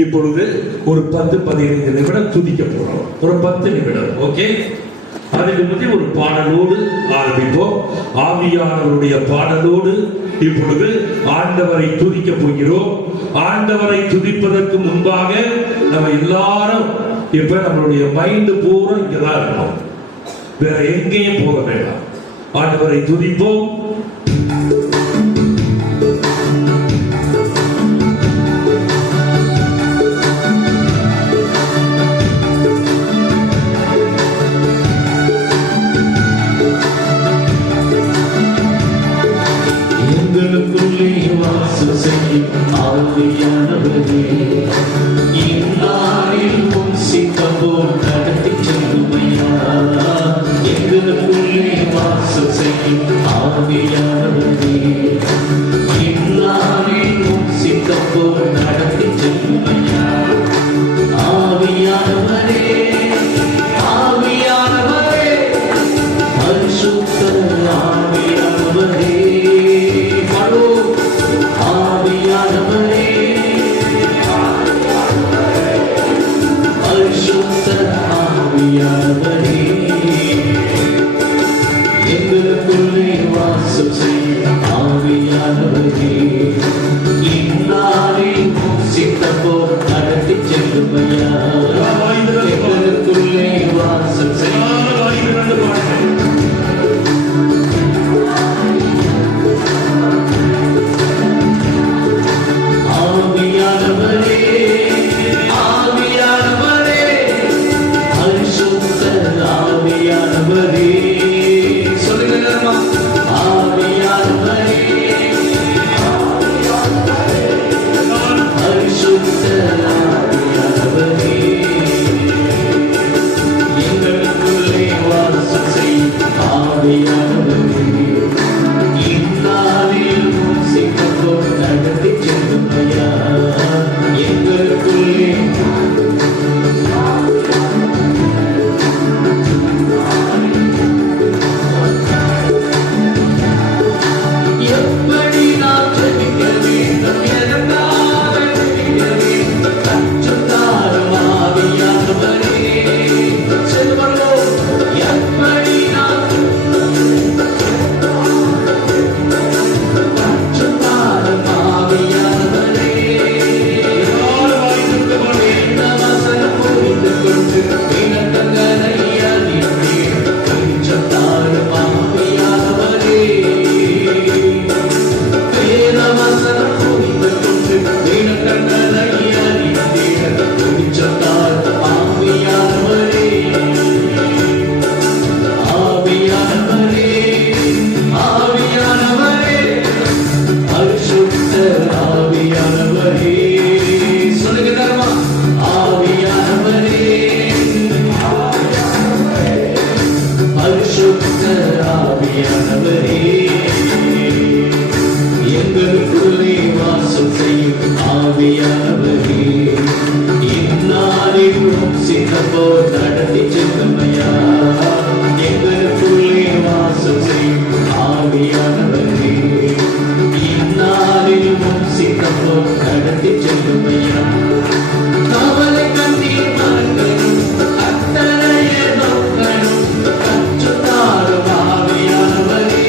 இப்பொழுது ஒரு 10-15 நிமிடம் துதிக்க போறோம். ஒரு 10 நிமிடம். ஓகே, அதுக்கு முந்தைய ஒரு பாடலோடு ஆரம்பிப்போம். ஆவியானவருடைய பாடலோடு இப்பொழுது ஆண்டவரை துதிக்க போகிறோம். ஆண்டவரை துதிப்பதற்கு முன்பாக நம்ம எல்லாரும் இப்ப நம்மளுடைய மைண்ட் பூரா இங்கதான் இருக்கணும், வேற எங்கேயும் போக வேண்டாம். ஆண்டவரை துதிப்போம். எங்களுக்குள்ளே வாசம் செய்யும் ஆவியானவரே, இந்நாளில் உம் சித்தம் போல் நடத்தி செல்லுமையா. எங்களுக்குள்ளே வாசம் செய்யும் ஆவியானவரே, இந்நாளில் உம் சித்தம் போல் நடத்தி செல்லுமையா. ஆவியானவரே, ஆவியானவரே, பரிசுத்த ஆவியானவரே, எங்களுக்குள்ளே வாசம் செய்யும் ஆவியானவரே, இந்நாளில் சித்தம் போல் நடத்தி செல்லுமையா. எங்களுக்குள்ளே வாசம் செய்யும் ஆவியானவரே, ஆவியானவரே, பரிசுத்த ஆவியானவரே, சொல்லுங்க ஆவியானவரே, பரிசுத்த ஆவியானவரே, எங்களுக்குள்ளே வாசம் செய்யும் ஆவியானவரே, இந்நாளில் சித்தம் போல் நடத்தி செல்லுமையா. எங்களுக்குள்ளே எப்படி நான் ஜெபிக்க வேண்டும், எதற்காக ஜெபிக்க வேண்டும், கற்றுத்தாரும் ஆவியானவரே. செல்வர்களோ, எப்படி நான் கற்றுத்தாரும் ஆவியானவரே. வேத வசனம் புரிந்து கொண்டு விளக்கங்களை அறிந்து கற்றுத்தாரும் ஆவியானவரே. வேதவசனம் புரிந்து கொண்டு விளக்கங்களை அறிந்து கற்றுத்தாரும் ஆவியானவரே. ஆவியானவரே, ஆவியானவரே, பரிசுத்த ஆவியானவரே, சொல்லுங்க தர்மா. ஆவியானவரே, பரிசுத்த ஆவியானவரே, எங்களுக்குள்ளே வாசம் செய்யும் ஆவியானவரே, இந்நாளில் உம் சித்தம் போல் நடத்தி செல்லுமையா. எங்களுக்குள்ளே வாசம் செய்யும் ஆவியானவரே, இந்நாளில் உம் சித்தம் போல் நடத்தி செல்லுமையா. கவலை கண்ணீர் மறக்கணும், கர்த்தரையே நோக்கணும், கற்றுத்தாரும் ஆவியானவரே.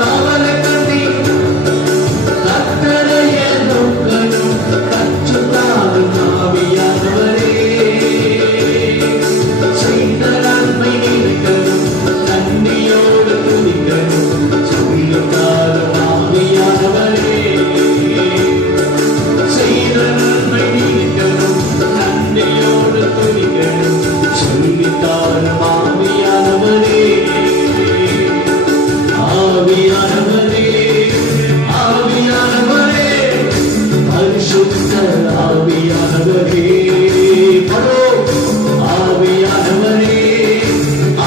கவலை கண்ணீர் கர்த்தரையே நோக்கணும், கற்றுத்தாரும் ஆவியானவரே. செய்த நன்மை நினைக்கணும், நன்றியோடு துதிக்கணும், சொல்லுத்தாரும் ஆவியானவரே. செய்த நன்மை நினைக்கணும், நன்றியோடு துதிக்கணும், சொல்லித்தாரும் ஆவியானவரே. ஆவியானவரே, ஆவியானவரே, பரிசுத்த ஆவியானவரே, பரோ ஆவியானவரே,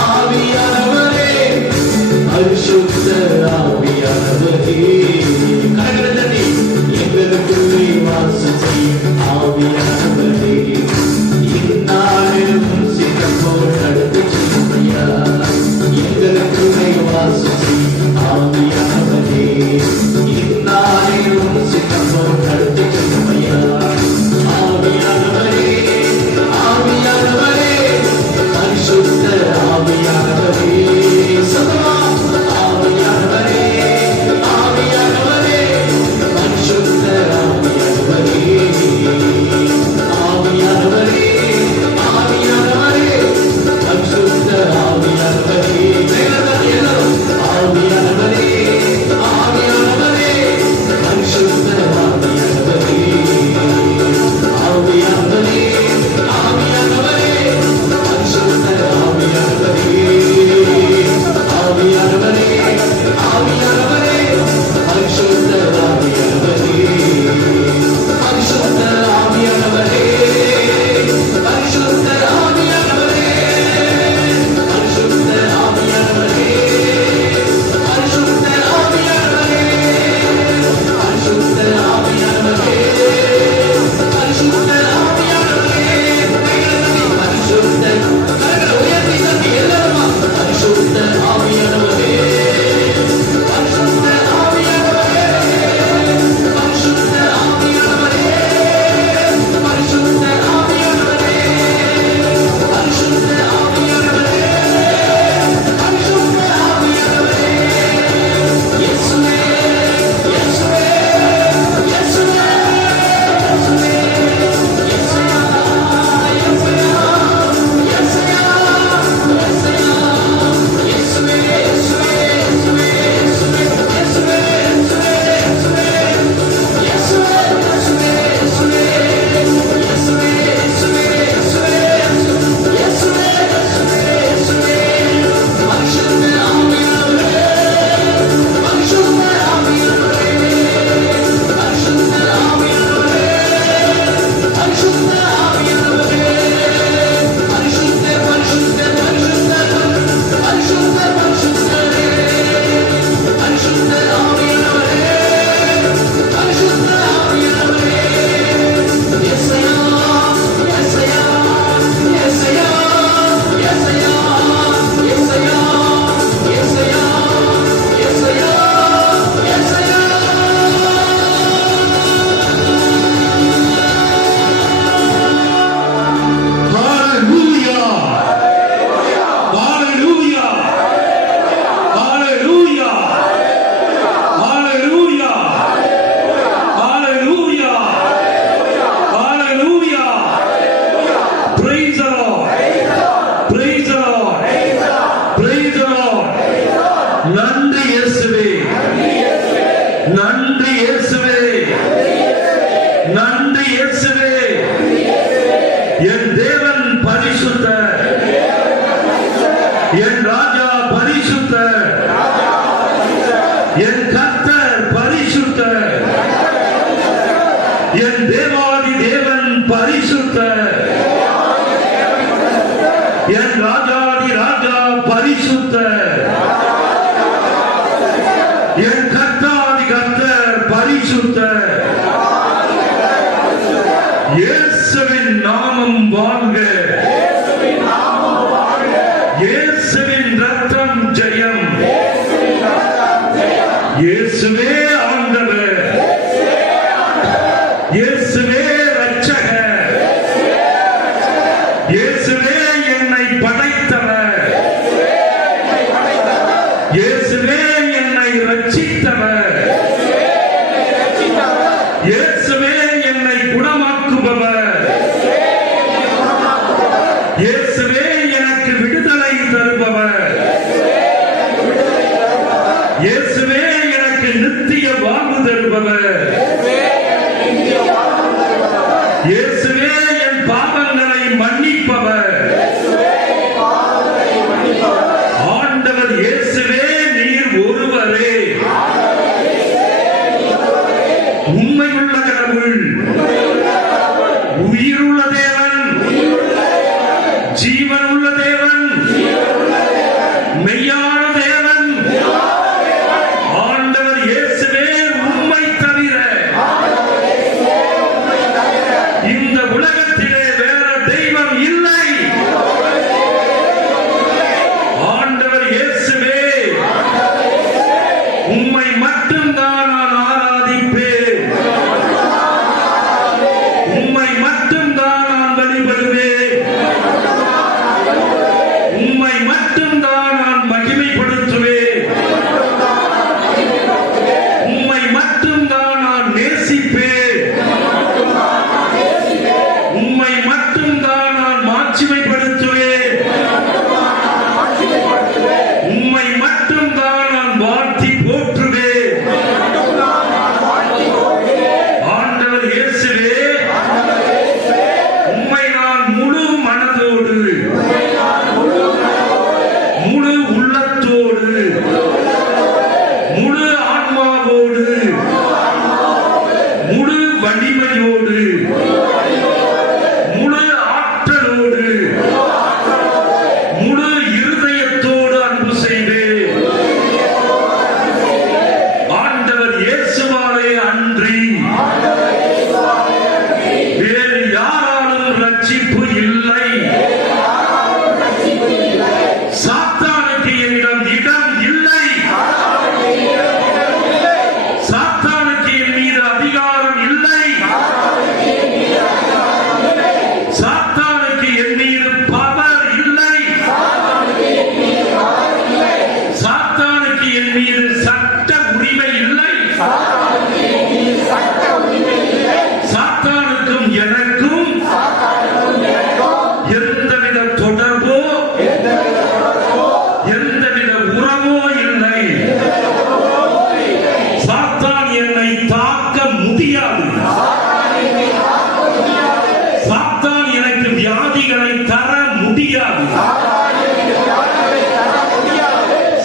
ஆவியானவரே, பரிசுத்த ஆவியானவரே. கரங்களை எங்களுக்குள்ளே வாசம் செய்யும் ஆவியானவரே, இந்நாளில் சித்தம் போல் நடத்தி செல்லுமையா. எங்களுக்குள்ளே வாசம் செய்யும் ஆவியானவரே, இந்நாளில் சித்தம் போல் நடத்தி என் தேவாதி தேவன் பரிசுத்தர், என் ராஜாதி ராஜா பரிசுத்தர், என் கர்த்தாதி கர்த்தர் பரிசுத்தர். இயேசுவின் நாமம் வாழ்க, இயேசுவின் ரத்தம் ஜெயம், இயேசுவே ஆண்டவர், இயேசுவே இரட்சகர், இயேசுவே என்னை படைத்தவர், இயேசுவே என்னை இரட்சித்தவர், இயேசுவே என்னை குணமாக்குபவர், இயேசுவே எனக்கு விடுதலை தருபவர், இயேசுவே எனக்கு நித்திய வாழ்வு தருபவர், இயேசுவே என் பாவங்களை மன்னிப்பவர், ஆண்டவர் இயேசுவே நீர் ஒருவரே உண்மையுள்ள கடவுள், உயிருள்ள தேவன், ஜீவனுள்ள தேவன், மெய்யான தேவன். ஆண்டவர் இயேசுவே உம்மை தவிர இந்த உலகத்திலே வேற தெய்வம் இல்லை. ஆண்டவர் இயேசுவே உம்மை மட்டும்தான் நான் ஆராதிப்பேன், உம்மை மட்டும்தான் நான் வழிபடுவேன், உம்மை மட்டும்தான் நான் மகிமைப்படுத்துவேன், உம்மை மட்டும்தான் நான் நேசிப்பேன், உம்மை மட்டும்தான் நான் மாட்சிமைப்படுத்துவேன், உம்மை மட்டும்தான் நான் வாழ்த்தி போற்றுவேன். ஆண்டவர் இயேசுவே உம்மை நான் முழு மனதோடு, முழு உள்ளத்தோடு, முழு ஆன்மாவோடு, முழு வலிமையோடு, முழு ஆற்றலோடு, முழு இருதயத்தோடு அன்பு செய்வேன். ஆண்டவர் இயேசுவாலே அன்றி வேறு யாராலும் ரட்சிப்பு இல்லை. சாத்தானுக்கு என்னிடம் இடம் இல்லை. சாத்தானுக்கு என் மீது அதிகாரம் இல்லை. சாத்தானுக்கு என் மீது பவர் இல்லை. சாத்தானுக்கு என் மீது சட்ட உரிமை இல்லை. சாத்தானுக்கும் எனக்கும் எந்தவித தொடர்போ எந்தவித உறவோ இல்லை. சாத்தான் என்னை தாக்க முடியாது. சாத்தான் எனக்கு வியாதிகளை தர முடியாது.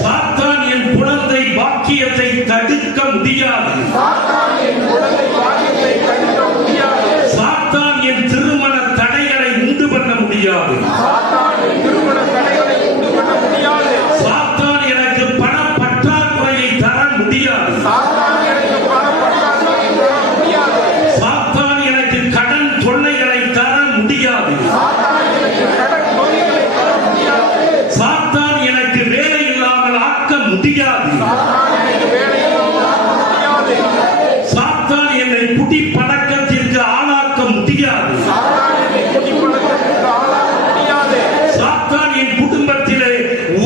சாத்தான் என் குழந்தை பாக்கியத்தை தடுக்க முடியாது. சாத்தான் என் திருமண தடைகளை உண்டு பண்ண முடியாது. சாத்தான் எனக்கு பண பற்றாக்குறையை தர முடியாது. சாத்தான் எனக்கு கடன் தொல்லைகளை தர முடியாது. சாத்தான் எனக்கு வேலை இல்லாமல் ஆக்க முடியாது. சாத்தான் என்னை குடி பழக்கத்திற்கு ஆளாக்க முடியாது. சாத்தான் என் குடும்பத்திலே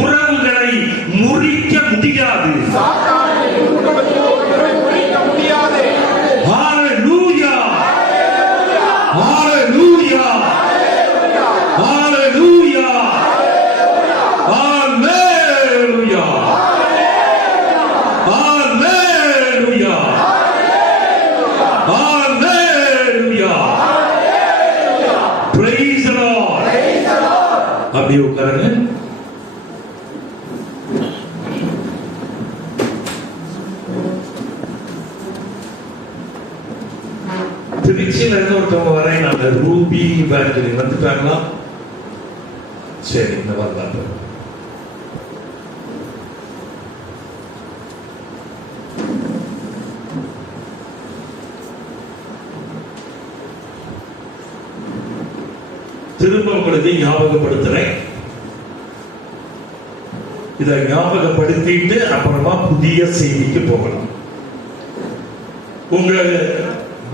உறவுகளை முறிக்க முடியாது. ஹalleluya, ஹalleluya, ஹalleluya, ஹalleluya, ஹalleluya, ஹalleluya. Praise the Lord. அப்படியே உட்காருங்க. திருச்சியில இருந்து ஒருத்தவங்க வரேன் நான் ரூபி பேங்கரி வந்துட்டாங்களா? சரி, இந்த வரலாறு திரும்ப உங்களுக்கு ஞாபகப்படுத்துறேன். இதை ஞாபகப்படுத்திட்டு அப்புறமா புதிய செய்திக்கு போகலாம். உங்க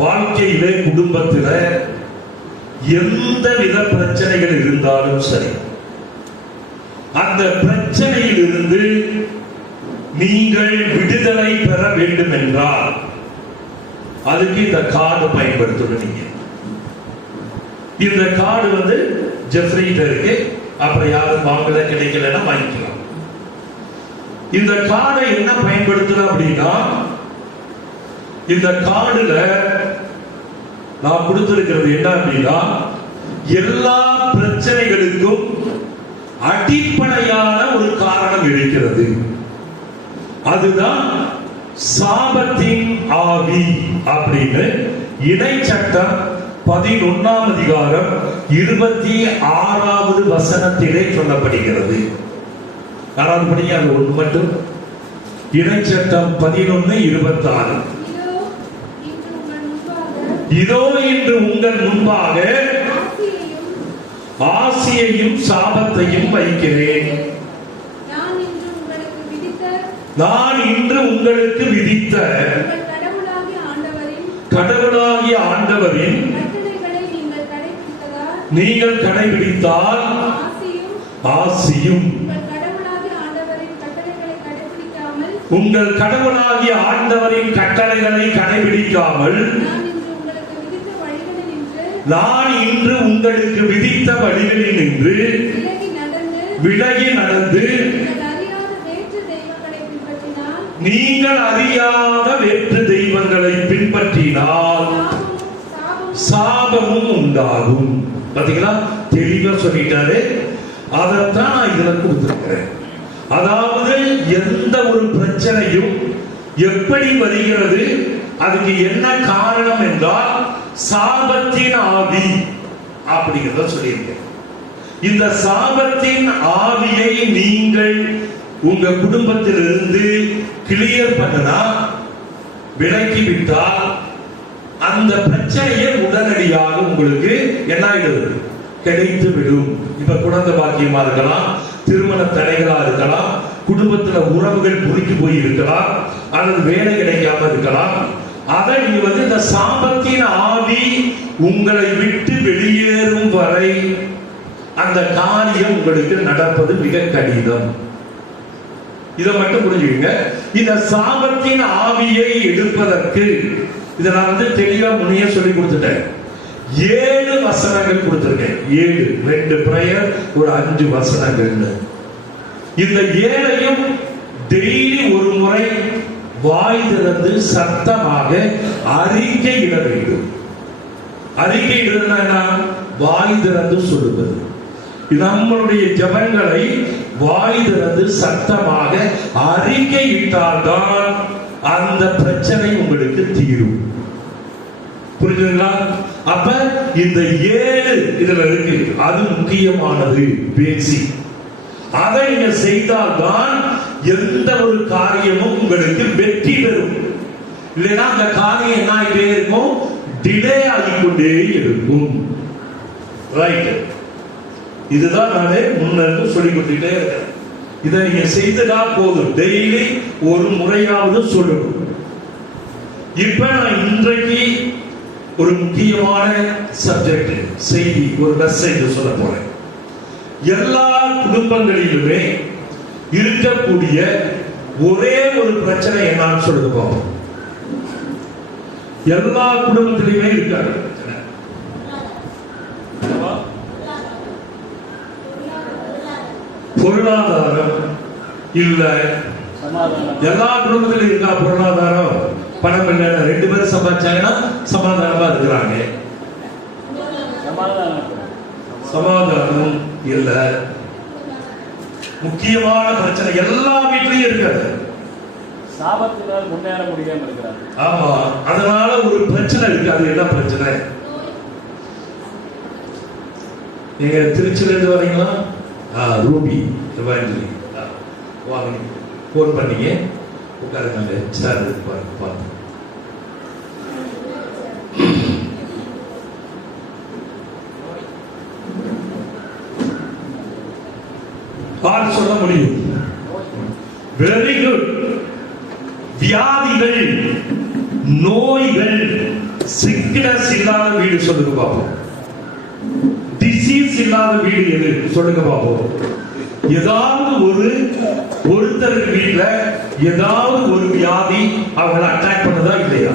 வாழ்க்கையில குடும்பத்தில எந்த வித பிரச்சனைகள் இருந்தாலும் சரி, அந்த பிரச்சனையில் இருந்து நீங்கள் விடுதலை பெற வேண்டும் என்றால் அதுக்கு இந்த கார்டு பயன்படுத்தணும். இந்த கார்டு ஜெஃப்ரிட்ட இருக்கு. அப்புறம் யாரும் வாங்கல கிடைக்கலன்னா வாங்கிக்கலாம். இந்த கார்டை என்ன பயன்படுத்தணும் அப்படின்னா, இந்த கார்டுல நான் கொடுத்திருக்கிறது என்ன அப்படின்னா, எல்லா பிரச்சனைகளுக்கும் அடிப்படையான ஒரு காரணம் இருக்கிறது. அதுதான் சாபத்தின் ஆவி அப்படின்னு இணை சட்டம் 11ஆம் அதிகாரம் 26வது வசனத்திலே சொல்லப்படுகிறது. யாராவது படிங்க, அது ஒன்று மட்டும். இணை சட்டம் 11:26. இதோ இன்று உங்கள் முன்பாக ஆசியையும் சாபத்தையும் வைக்கிறேன். நான் இன்று உங்களுக்கு விதித்த கடவுளாகிய ஆண்டவரின் நீங்கள் கடைபிடித்தால் ஆசியும், உங்கள் கடவுளாகிய ஆண்டவரின் கட்டளைகளை கடைபிடிக்காமல் நான் இன்று உங்களுக்கு விதித்த வழிகளில் நின்று விலகி நடந்து நீங்கள் அறியாத வேற்று தெய்வங்களை பின்பற்றினால் சாபமும் உண்டாகும். பாத்தீங்களா, தெளிவா சொல்லிட்டாரு. அதைத்தான் நான் இதுல கொடுத்திருக்கிறேன். அதாவது எந்த ஒரு பிரச்சனையும் எப்படி வருகிறது, அதுக்கு என்ன காரணம் என்றால் சாபத்தின் ஆவி அப்படிங்கிறத சொல்லியிருக்கேன். இந்த சாபத்தின் ஆவியை நீங்கள் உங்க குடும்பத்திலிருந்து கிளியர் பண்ணனா, விலக்கி விட்டால் அந்த பிரச்சனையை உடனடியாக உங்களுக்கு என்ன ஆயிடுது, கிடைத்து விடும். இப்ப குழந்தை பாக்கியமா இருக்கலாம், திருமண தடைகளா இருக்கலாம், குடும்பத்துல உறவுகள் புரிஞ்சு போய் இருக்கலாம், அல்லது வேலை கிடைக்காம இருக்கலாம். அதை நீங்க இந்த சாபத்தின் ஆவி உங்களை விட்டு வெளியேறும் வரை அந்த காரியம் உங்களுக்கு நடப்பது மிக கடினம். இதை மட்டும் புரிஞ்சுக்கங்க. இந்த சாபத்தின் ஆவியை எடுப்பதற்கு இதை நான் தெளிவா முன்னையே சொல்லி கொடுத்துட்டேன். 7 வசனங்கள் கொடுத்திருக்கேன். 7, 2 பிரேயர், ஒரு 5 வசனங்கள். இந்த 7ஐயும் டெய்லி ஒரு முறை வாய் திறந்து சத்தமாக அறிக்கையிட வேண்டும். அறிக்கையிடுறதுனா வாய் திறந்து சொல்லுவது. நம்மளுடைய ஜபங்களை வாய் திறந்து சத்தமாக அறிக்கையிட்டால்தான் அந்த பிரச்சனை உங்களுக்கு தீரும். புரிஞ்சுங்களா? அப்ப இந்த 7 இதுல இருக்கு, அது முக்கியமானது, பேசி அதை நீங்க செய்தால்தான் எந்த ஒரு காரியமும் உங்களுக்கு வெற்றி பெறும். இல்லைன்னா அந்த காரியம் என்ன ஆகிட்டே இருக்கும், டிலே ஆகிக்கொண்டே இருக்கும். ரைட், இதுதான் நானே முன்னிருந்து சொல்லிக் கொடுத்துட்டே இருக்கேன். இதை நீங்க செய்ததா போதும், டெய்லி ஒரு முறையாவது சொல்லணும். இப்ப நான் இன்றைக்கு ஒரு முக்கியமான சப்ஜெக்ட், செய்தி, ஒரு மெசேஜ் சொல்ல போறேன். எல்லா குடும்பங்களிலுமே இருக்கக்கூடிய ஒரே ஒரு பிரச்சனை என்னன்னு சொல்லுங்க பாப்போம். எல்லா குடும்பத்திலுமே இருக்காது. பொருளாதாரம் இல்ல. எல்லா குடும்பத்திலும் இருக்கா பொருளாதாரம்? பணம் இல்ல, 2 பேரும் சம்பாதிச்சாங்கன்னா சமாதானமா இருக்கிறாங்க. சமாதானம் இல்ல. முக்கியமான பிரச்சனை எல்லா வீட்லயும் இருக்காது. சாபத்தினால் முன்னேற முடியாம இருக்கிறார். ஆமா, அதனால ஒரு பிரச்சனை இருக்கு. அது என்ன பிரச்சனை? நீங்க திருச்சியில இருந்து வரீங்களா? ரூபி எவாஞ்சலி வாங்க, போன் பண்ணீங்க, உட்காருங்க, சார் பாருங்க. பாட்டு சொல்ல முடியும். Very good. வியாதிகள், நோய்கள், சிக்னஸ் இல்லாத வீடு சொல்லுங்க பாப்போம். டிசீஸ் இல்லாத வீடு எது சொல்லுங்க பாப்போம். ஏதாவது ஒருத்தருக்கு வீட்டுல ஏதாவது ஒரு வியாதி அவங்களை அட்டாக் பண்ணதா இல்லையா?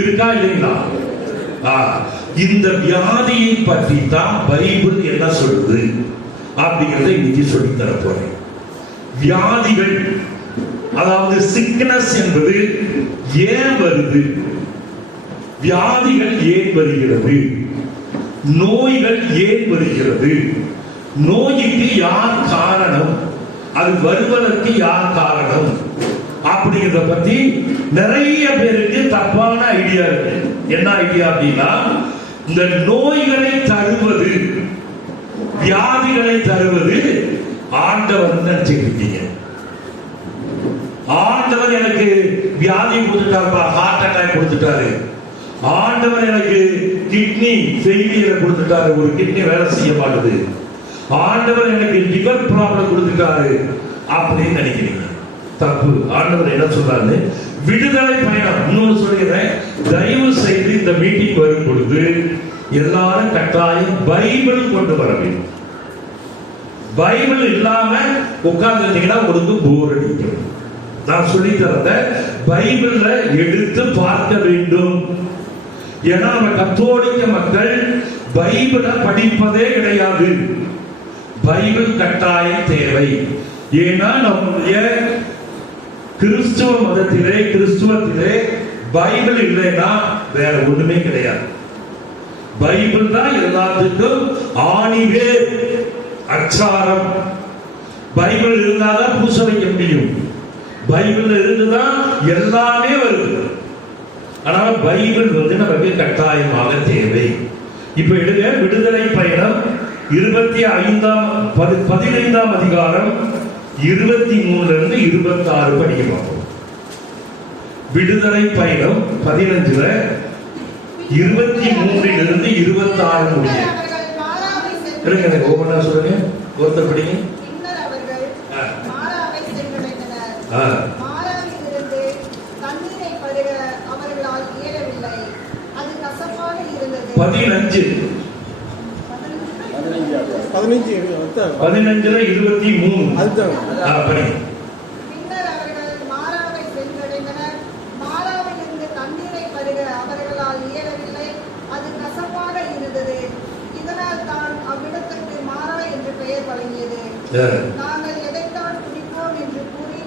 இருக்கா இல்லைங்களா? இந்த வியாதியை பற்றி தான் பைபிள் என்ன சொல்லுது அப்படிங்கறத இன்னைக்கு சொல்லி தர போறேன். வியாதிகள், அதாவது சிக்னஸ் என்பது ஏன் வருது, வியாதிகள் ஏன் வருகிறது, நோய்கள் ஏன் வருகிறது, நோய்க்கு யார் காரணம், அது வருவதற்கு யார் காரணம் அப்படிங்கிறத பத்தி நிறைய பேருக்கு தப்பான ஐடியா இருக்கு. என்ன ஐடியா அப்படின்னா, இந்த நோய்களை தருவது, வியாதிகளை தருவது ஆண்டவர் நினைச்சிட்டு இருக்கீங்க. ஆண்டவர் எனக்கு வியாதி கொடுத்துட்டாருப்பா, ஹார்ட் அட்டாக் கொடுத்துட்டாரு, ஆண்டவர் எனக்கு கிட்னி ஃபெயிலியர் கொடுத்துட்டாரு, ஒரு கிட்னி வேலை செய்ய மாட்டுது, ஆண்டவர் எனக்கு லிவர் ப்ராப்ளம் கொடுத்துட்டாரு அப்படின்னு நினைக்கிறீங்க. தப்பு. ஆண்டவர் என்ன சொல்றாரு? விடுதலை பயணம். இன்னொன்று சொல்கிறேன், தயவு செய்து இந்த மீட்டிங் வரும் பொழுது எல்லாரும் கட்டாயம் பைபிள் கொண்டு வர வேண்டும். பைபிள் இல்லாம உட்கார்ந்துட்டீங்கன்னா உங்களுக்கு போர் அடிக்கும். நான் சொல்லி தரத பைபிள்ல எடுத்து பார்க்க வேண்டும். ஏன்னா நம்ம கத்தோலிக்க மக்கள் பைபிளை படிப்பதே கிடையாது. பைபிள் கட்டாயம் தேவை. ஏன்னா நம்முடைய கிறிஸ்துவ மதத்திலே, கிறிஸ்துவத்திலே பைபிள் இல்லைன்னா வேற ஒண்ணுமே கிடையாது. பைபிள் தான் எல்லாத்துக்கும் ஆணிவேர், அச்சாரம். பைபிள் இருந்தாதான் பூச வைக்க முடியும். பைபிள் இருந்துதான் எல்லாமே வருது. அதனால பைபிள் நமக்கு கட்டாயமாக தேவை. இப்ப எடுங்க, விடுதலை பயணம் 15ஆம் அதிகாரம் 23 இருந்து 26 படிக்க பார்ப்போம். விடுதலை பயணம் 15ல 23 இருந்து 26 முடிய எடுங்க. ஒவ்வொன்றா சொல்லுங்க, ஒருத்தர் படிங்க. பதினஞ்சு 15ல 23 அதுதான். படி. பின்னர் அவர்கள் மாராவை சென்றடைந்தனர். மாராவிலிருந்து தண்ணீரை பருக அவர்களால் இயலவில்லை, அது கசப்பாக இருந்தது. இதனால் தான் அவ்விடத்திற்கு மாறா என்று பெயர் வழங்கியது. நாங்கள் எதைத்தான் குடிப்போம் என்று கூறி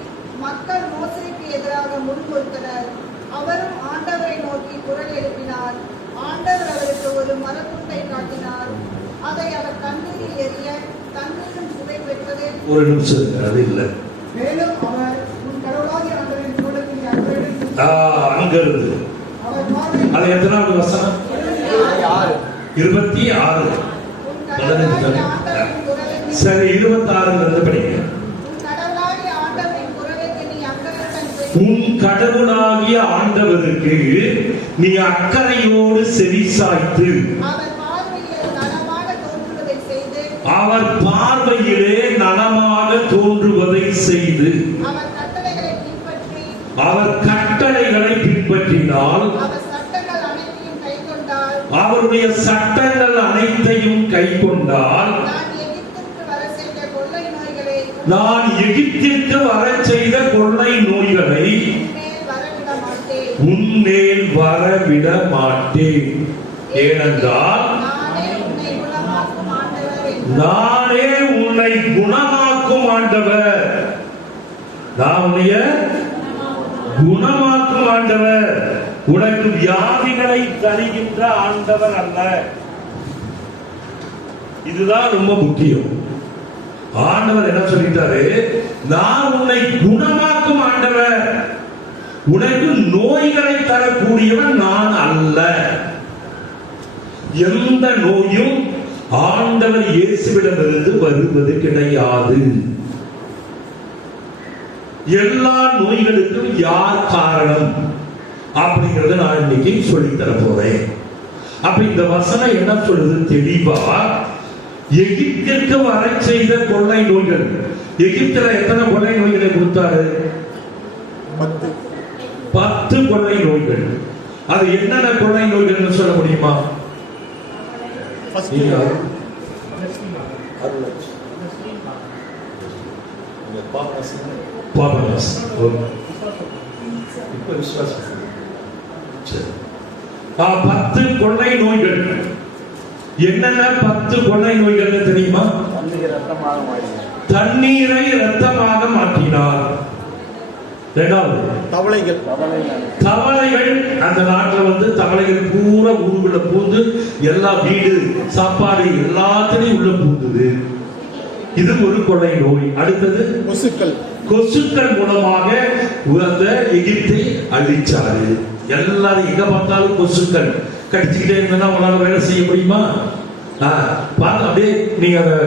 மக்கள் மோசேக்கு எதிராக முன்கொடுத்தனர். அவரும் ஆண்டவரை நோக்கி குரல் எழுப்பினார். ஆண்டவர் அவருக்கு ஒரு மரத்துண்டை காட்டினார். அதை அவர் தண்ணீரில் எறிய தண்ணீரும் சுவை பெற்றது. ஒரு நிமிஷம், அது இல்ல. மேலும் அவர் உன் கடவுளாகிய ஆண்டவரின் கூடத்தில் அங்க இருந்து அது எத்தனாவது வசனம்? 26. சரி, 26 இருந்து படிங்க. உன் கடவுளாகிய ஆண்டவருக்கு நீ அக்கறையோடு செவி சாய்த்து அவர் பார்வையிலே நலமாக தோன்றுவதை செய்து அவர் கட்டளைகளை பின்பற்றினால், அவருடைய சட்டங்கள் அனைத்தையும் கை கொண்டால், நான் எகிப்திற்கு வர செய்த கொள்ளை நோய்களை உன்மேல் வரவிட மாட்டேன். ஏனென்றால் நானே உன்னை குணமாக்கும் ஆண்டவர். நான் உன்னைய குணமாக்கும் ஆண்டவர், உனக்கு வியாதிகளை தருகின்ற ஆண்டவர் அல்ல. இதுதான் ரொம்ப முக்கியம். ஆண்டவர் என்ன சொல்லிட்டாரு? நான் உன்னை குணமாக்க குணமாக்கும் ஆண்டவர். உனக்கு நோய்களை தரக்கூடியவன் நான் அல்ல. எந்த நோயும் ஆண்டவர் இயேசுவிடமிருந்து வருவது கிடையாது. எல்லா நோய்களுக்கும் யார் காரணம் அப்படிங்கறத நான் இன்னைக்கு சொல்லித் தர போறேன். அப்ப இந்த வசனம் என்ன சொல்லுது தெளிவா? எகிப்திற்கு வர செய்த கொள்ளை நோய்கள். எகிப்துல எத்தனை கொள்ளை நோய்களை கொடுத்தாரு? 10 கொள்ளை நோய்கள். அது என்னென்ன கொள்ளை நோய்கள் சொல்ல முடியுமா? பாபனஸ். 10 கொள்ளை நோய்கள். என்னென்ன 10 கொள்ளை நோய்கள் தெரியுமா? தண்ணீரை இரத்தமாக மாற்றினார். இரண்டாவது தவளைகள். அந்த நாட்டில் தவளைகள் பூரா ஊருக்குள்ள பூந்து எல்லா வீடு சாப்பாடு எல்லாத்திலையும் உள்ள பூந்தது. இது ஒரு கொள்ளை நோய். அடுத்தது கொசுக்கள் மூலமாக அந்த எகிப்தை அழிச்சாரு. எல்லாரும் எங்க பார்த்தாலும் கொசுக்கள் கடிச்சுக்கிட்டே இருந்தா உங்களால வேலை செய்ய முடியுமா? அப்படியே நீங்க அதை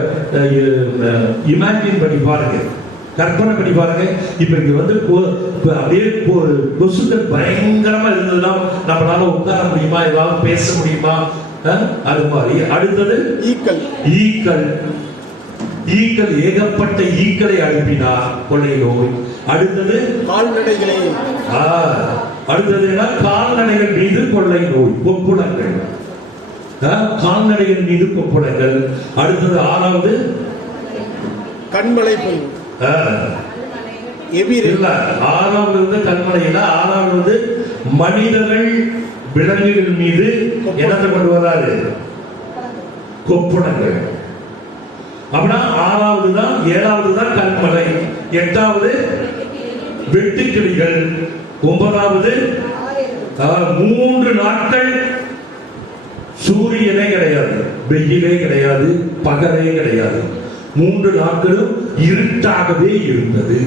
இமேஜின் பண்ணி பாருங்க, கற்பனை பண்ணி பாருங்க. இப்ப இங்க அப்படியே கொசுக்கள் பயங்கரமா இருந்ததுன்னா நம்மளால உட்கார முடியுமா? ஏதாவது பேச முடியுமா? அது மாதிரி. அடுத்தது ஈக்கள். ஏகப்பட்ட ஈக்களை அனுப்பினார், கொள்ளை நோய். அடுத்தது கால்நடைகள் மீது கொள்ளை நோய், கொப்புளங்கள். கால்நடைகள் மீது கொப்புளங்கள். அடுத்தது 6வது கண்மலை. 6வது கண்மலையில 6வது மனிதர்கள் விலங்குகள் மீது என்னத்தை கொண்டு வராது? கொப்புளங்கள். அப்படின்னா 6வது தான், 7வது தான் கண்மலை, 8வது வெட்டுக்கிளிகள், 9வது 3 நாட்கள் சூரியனே கிடையாது, வெயிலே கிடையாது, பகலே கிடையாது. 3 நாட்களும் இருட்டாகவே இருந்தது.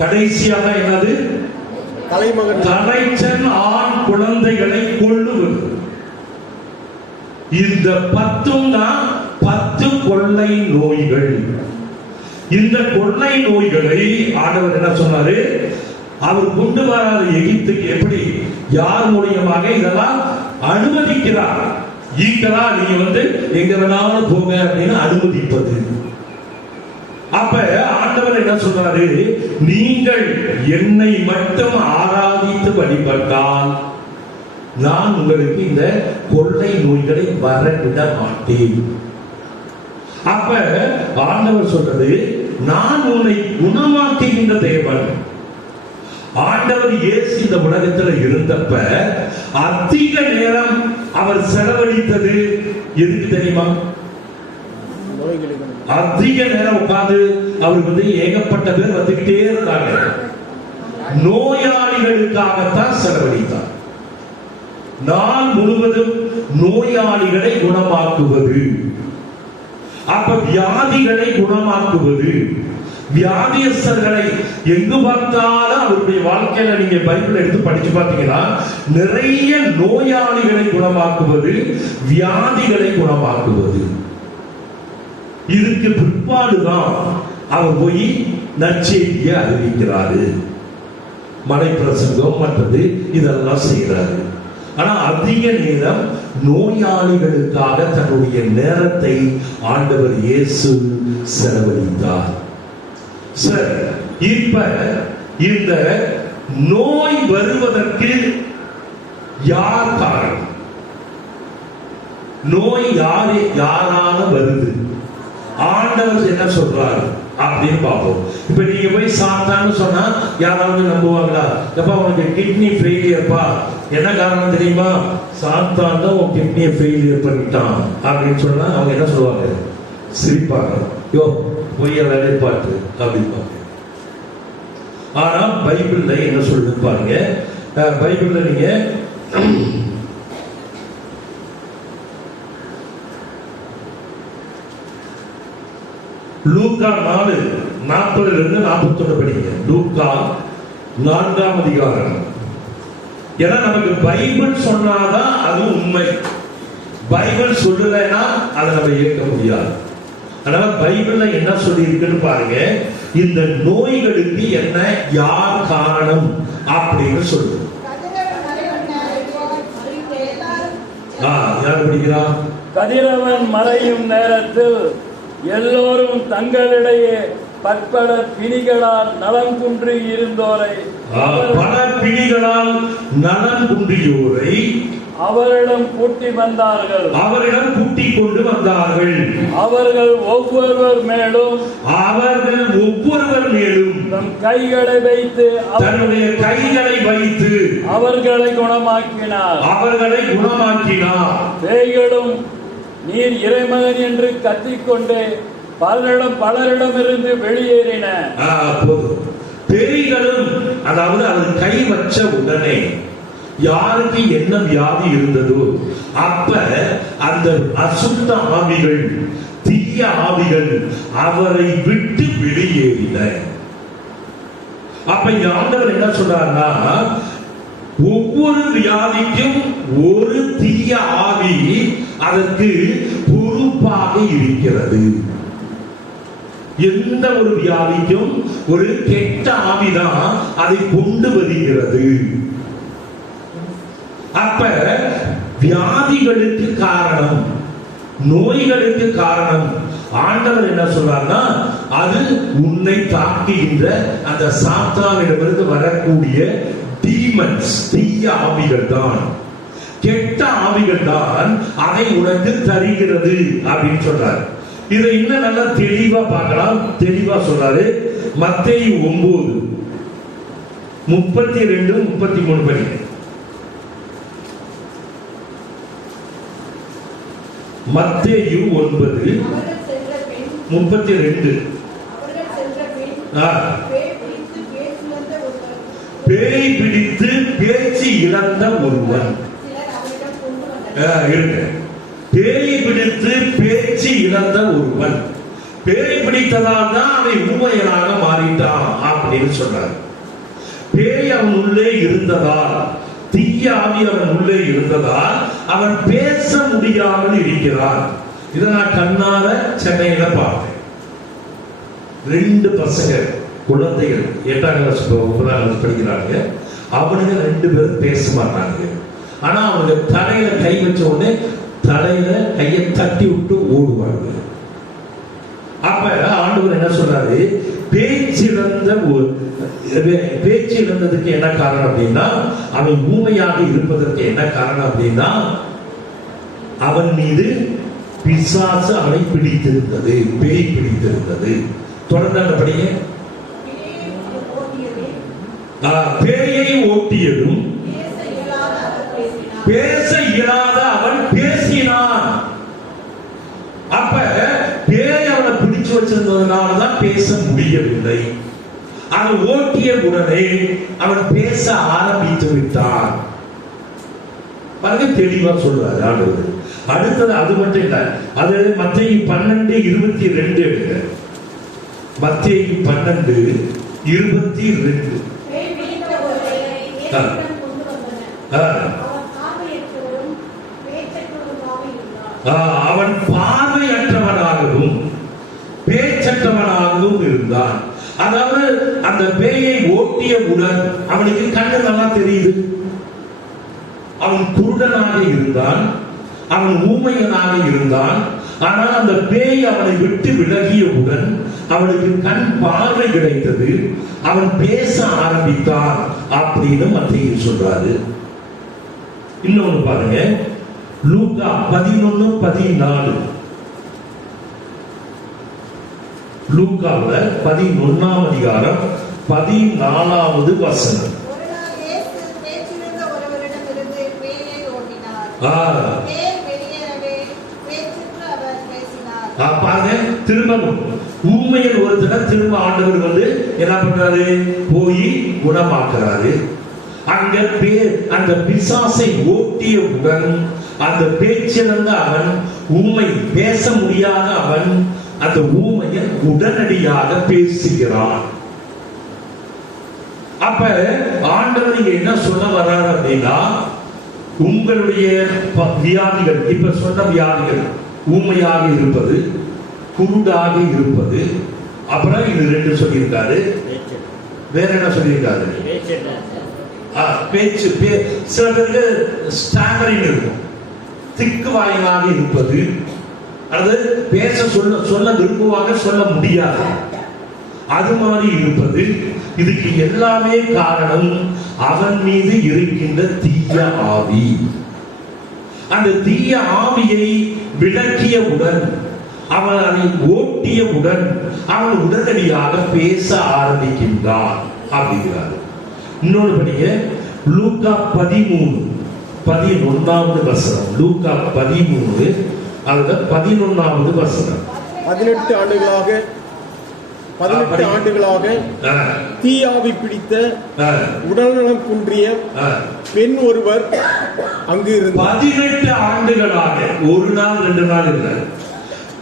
கடைசியாக என்னது? தலைச்சன் ஆண் குழந்தைகளை கொல்லுவது. இந்த 10 தான் 10 கொள்ளை நோய்கள். இந்த கொள்ளை நோய்களை ஆண்டவர் என்ன சொன்னாரு? அவர் கொண்டு வராத எகிப்துக்கு எப்படி, யார் மூலியமாக இதெல்லாம் அனுமதிக்கிறார்? ஈக்களா நீங்க எங்க வேணாலும் போங்க அப்படின்னு அனுமதிப்பது. அப்ப ஆண்டவர் என்ன சொல்றாரு? நீங்கள் என்னை மட்டும் ஆராதித்து வழிபட்டால் நான் உங்களுக்கு இந்த கொள்ளை நோய்களை வரவிட மாட்டேன். அப்ப ஆண்டவர் சொல்றது, நான் உன்னை குணமாக்குகின்ற தேவன். ஆண்டவர் இயேசு இந்த உலகத்துல இருந்தப்ப அதிக நேரம் அவர் செலவழித்தது எதுக்கு தெரியுமா? அதிக நேரம் உட்கார்ந்து அவர் ஏகப்பட்ட பேர் வந்துகிட்டே இருந்தாங்க. நோயாளிகளுக்காகத்தான் செலவழித்தார். நாள் முழுவதும் நோயாளிகளை குணமாக்குவது. அப்ப வியாதிகளை குணமாக்குவது, வியாதியஸ்தர்களை எங்கு பார்த்தாலும் அவருடைய வாழ்க்கையில நீங்க பைபிள் எடுத்து படிச்சு பார்த்தீங்கன்னா நிறைய நோயாளிகளை குணமாக்குவது, வியாதிகளை குணமாக்குவது. இதுக்கு பிற்பாடுதான் அவர் போய் நற்செய்தியை அறிவிக்கிறாரு, மலை பிரசங்கம் மற்றது இதெல்லாம் செய்கிறாரு. ஆனா அதிக நேரம் நோயாளிகளுக்காக தன்னுடைய நேரத்தை ஆண்டவர் இயேசு செலவழித்தார். சரி, இப்ப இந்த நோய் வருவதற்கு யார் காரணம்? நோய் யாரால வருது? ஆண்டவர் என்ன சொல்றாரு அப்படின்னு பார்ப்போம். இப்ப நீங்க போய் சாத்தான்னு சொன்னா யாராவது நம்புவாங்களா? எப்ப உனக்கு கிட்னி ஃபெயிலியர்ப்பா, என்ன காரணம் தெரியுமா? சாத்தான் தான் உன் கிட்னியை ஃபெயிலியர் பண்ணிட்டான் அப்படின்னு சொன்னா அவங்க என்ன சொல்லுவாங்க? சிரிப்பாங்க. யோ பொய்ய வேலை பாட்டு அப்படிப்பாங்க. ஆனா பைபிள்ல என்ன சொல்லுது பாருங்க. பைபிள்ல நீங்க லூக்கா 4 40 41 படிங்க. லூக்கா 4ஆம் அதிகாரம். ஏன்னா நமக்கு பைபிள் சொன்னாதான் அது உண்மை. பைபிள் சொல்லலைன்னா அதை நம்ம ஏற்க முடியாது. அதனால பைபிள்ல என்ன சொல்லி இருக்குன்னு பாருங்க. இந்த நோய்களுக்கு என்ன யார் காரணம் அப்படின்னு சொல்லுது. யார் படிக்கிறா? கதிரவன் மறையும் நேரத்தில் எல்லோரும் தங்களிடையே பற்பல பிணிகளால் நலம் குன்றி இருந்தோரை பல பிணிகளால் நலம் குன்றியோரை அவரிடம் கூட்டி வந்தார்கள். அவரிடம் கூட்டிக் கொண்டு வந்தார்கள். அவர்கள் ஒவ்வொருவர் மேலும் தம் கைகளை வைத்து தன்னுடைய கைகளை வைத்து அவர்களை குணமாக்கினார். பேய்களும் நீர் இறைமகன் என்று கத்திக்கொண்டே பலரிடமிருந்து வெளியேறின. பேய்களும், அதாவது அவர் கை வச்ச உடனே யாருக்கு என்ன வியாதி இருந்ததோ அப்ப அந்த அசுத்த ஆவிகள், தீய ஆவிகள் அவரை விட்டு வெளியேறின. அப்ப ஆண்டவர் என்ன சொல்றாருன்னா, ஒவ்வொரு வியாதிக்கும் ஒரு தீய ஆவி அதற்கு பொறுப்பாக இருக்கிறது. எந்த ஒரு வியாதிக்கும் ஒரு கெட்ட ஆவிதான் அதை கொண்டு வருகிறது. அப்ப வியாதிகளுக்கு காரணம், நோய்களுக்கு காரணம் ஆண்டவர் என்ன சொல்றாருன்னா, அது உன்னை தாக்குகின்ற அந்த சாத்தானிடமிருந்து வரக்கூடிய டீமன்ஸ், தீய ஆவிகள் தான், கெட்ட ஆவிகள் தான் அதை உனக்கு தருகிறது அப்படின்னு சொல்றாரு. இதை இன்னும் நல்லா தெளிவா பார்க்கலாம். தெளிவா சொல்றாரு. மத்தேயு 9:32-33 படிங்க. மத்தேயு 9:32. பேய் பிடித்து பேச்சு இழந்த ஒருவன். பேய் பிடித்து பேச்சு இழந்த ஒருவன். பேய் பிடித்ததால் தான் அவன் ஊமையனாக மாறிட்டான் அப்படின்னு சொல்றார். பேய் அவன் உள்ளே இருந்ததால், தீய ஆவி அவன் உள்ளே இருந்ததால் அவன் பேச முடியாமல் இருக்கிறான். இதை நான் கண்ணால சென்னையில பார்த்தேன். 2 பசங்க, குழந்தைகள் 8ஆம் கிளாஸ் 9ஆம் கிளாஸ் படிக்கிறாங்க. அவனுங்க 2 பேரும் பேச மாட்டாங்க. ஆனா அவங்க தலையில கை வச்ச உடனே தலையில கையை தட்டி விட்டு ஓடுவாங்க. அப்ப ஆண்டவர் என்ன சொல்றாரு, பேச்சு இழந்ததுக்கு என்ன காரணம் அப்படின்னா, அவன் ஊமையாக இருப்பதற்கு என்ன காரணம் அப்படின்னா, அவன் மீது பிசாசு அவனை பிடித்திருந்தது, பேய் பிடித்திருந்தது. தொடர்ந்து படிங்க. பேயை ஓட்டியதும் பேச இயலாத அவன் பேசினான். அப்ப பேய் அவனை பிடிச்சு வச்சிருந்ததுனாலதான் பேச முடியவில்லை. அவன் ஓட்டிய உடனே அவன் பேச ஆரம்பித்து விட்டான். பாருங்க, தெளிவா சொல்றாரு ஆண்டவர். அடுத்தது அது மட்டும் இல்ல, அது மத்தேயு 12:22 எடுங்க. மத்தேயு 12:22. அவன் பார்வையற்றவனாகவும் பேச்சற்றவனாகவும் இருந்தான். அதாவது அந்த பேயை ஓட்டியவுடன் அவனுக்கு கண்ணு நல்லா தெரியுது. அவன் குருடனாக இருந்தான், அவன் ஊமையனாக இருந்தான். ஆனால் அந்த பேய் அவனை விட்டு விலகியவுடன் அவனுக்கு கண் பார்வை கிடைத்தது, அவன் பேச ஆரம்பித்தான் அப்படின்னு மத்தேயு சொல்றாரு. இன்னொன்னு பாருங்க, லூக்கா 11:14. லூக்காவுல 11ஆம் அதிகாரம் 14வது வசனம். பாருங்க, திரும்பவும் ஊமையன் ஒருத்தர் திரும்ப ஆண்டவர் வந்து என்ன பண்றாரு, போய் குணமாக்குறாரு. அங்க அந்த பிசாசை ஓட்டியவுடன் அந்த பேச்சிலிருந்த அவன், ஊமை பேச முடியாத அவன், அந்த ஊமையன் உடனடியாக பேசுகிறான். அப்ப ஆண்டவர் இங்க என்ன சொல்ல வர்றாரு அப்படின்னா, உங்களுடைய வியாதிகள், இப்ப சொன்ன வியாதிகள், ஊமையாக இருப்பது, குருடாக இருப்பது, அப்புறம் இது 2 சொல்லியிருக்காரு. வேற என்ன சொல்லியிருக்காரு? பேச்சு. சில பேருக்கு ஸ்டாமரிங் இருக்கும், திக்கு வாயிலாக இருப்பது, அது பேச சொல்ல விரும்புவாங்க, சொல்ல முடியாது, அது மாதிரி இருப்பது. இதுக்கு எல்லாமே காரணம் அவன் மீது இருக்கின்ற தீய ஆவி. அந்த தீய ஆவியை விளக்கியவுடன், அவன் அதை ஓட்டியவுடன் அவன் உடனடியாக பேச ஆரம்பிக்கின்றான் அப்படிங்கிறார். இன்னொரு படிய லூக்கா 13:11 வசனம். லூக்கா 13 அதுல 11வது வசனம். 18 ஆண்டுகளாக தீயாவி பிடித்த உடல்நலம் குன்றிய பெண் ஒருவர் அங்கு இருந்தார். 18 ஆண்டுகளாக, ஒரு நாள் 2 நாள் இல்லை,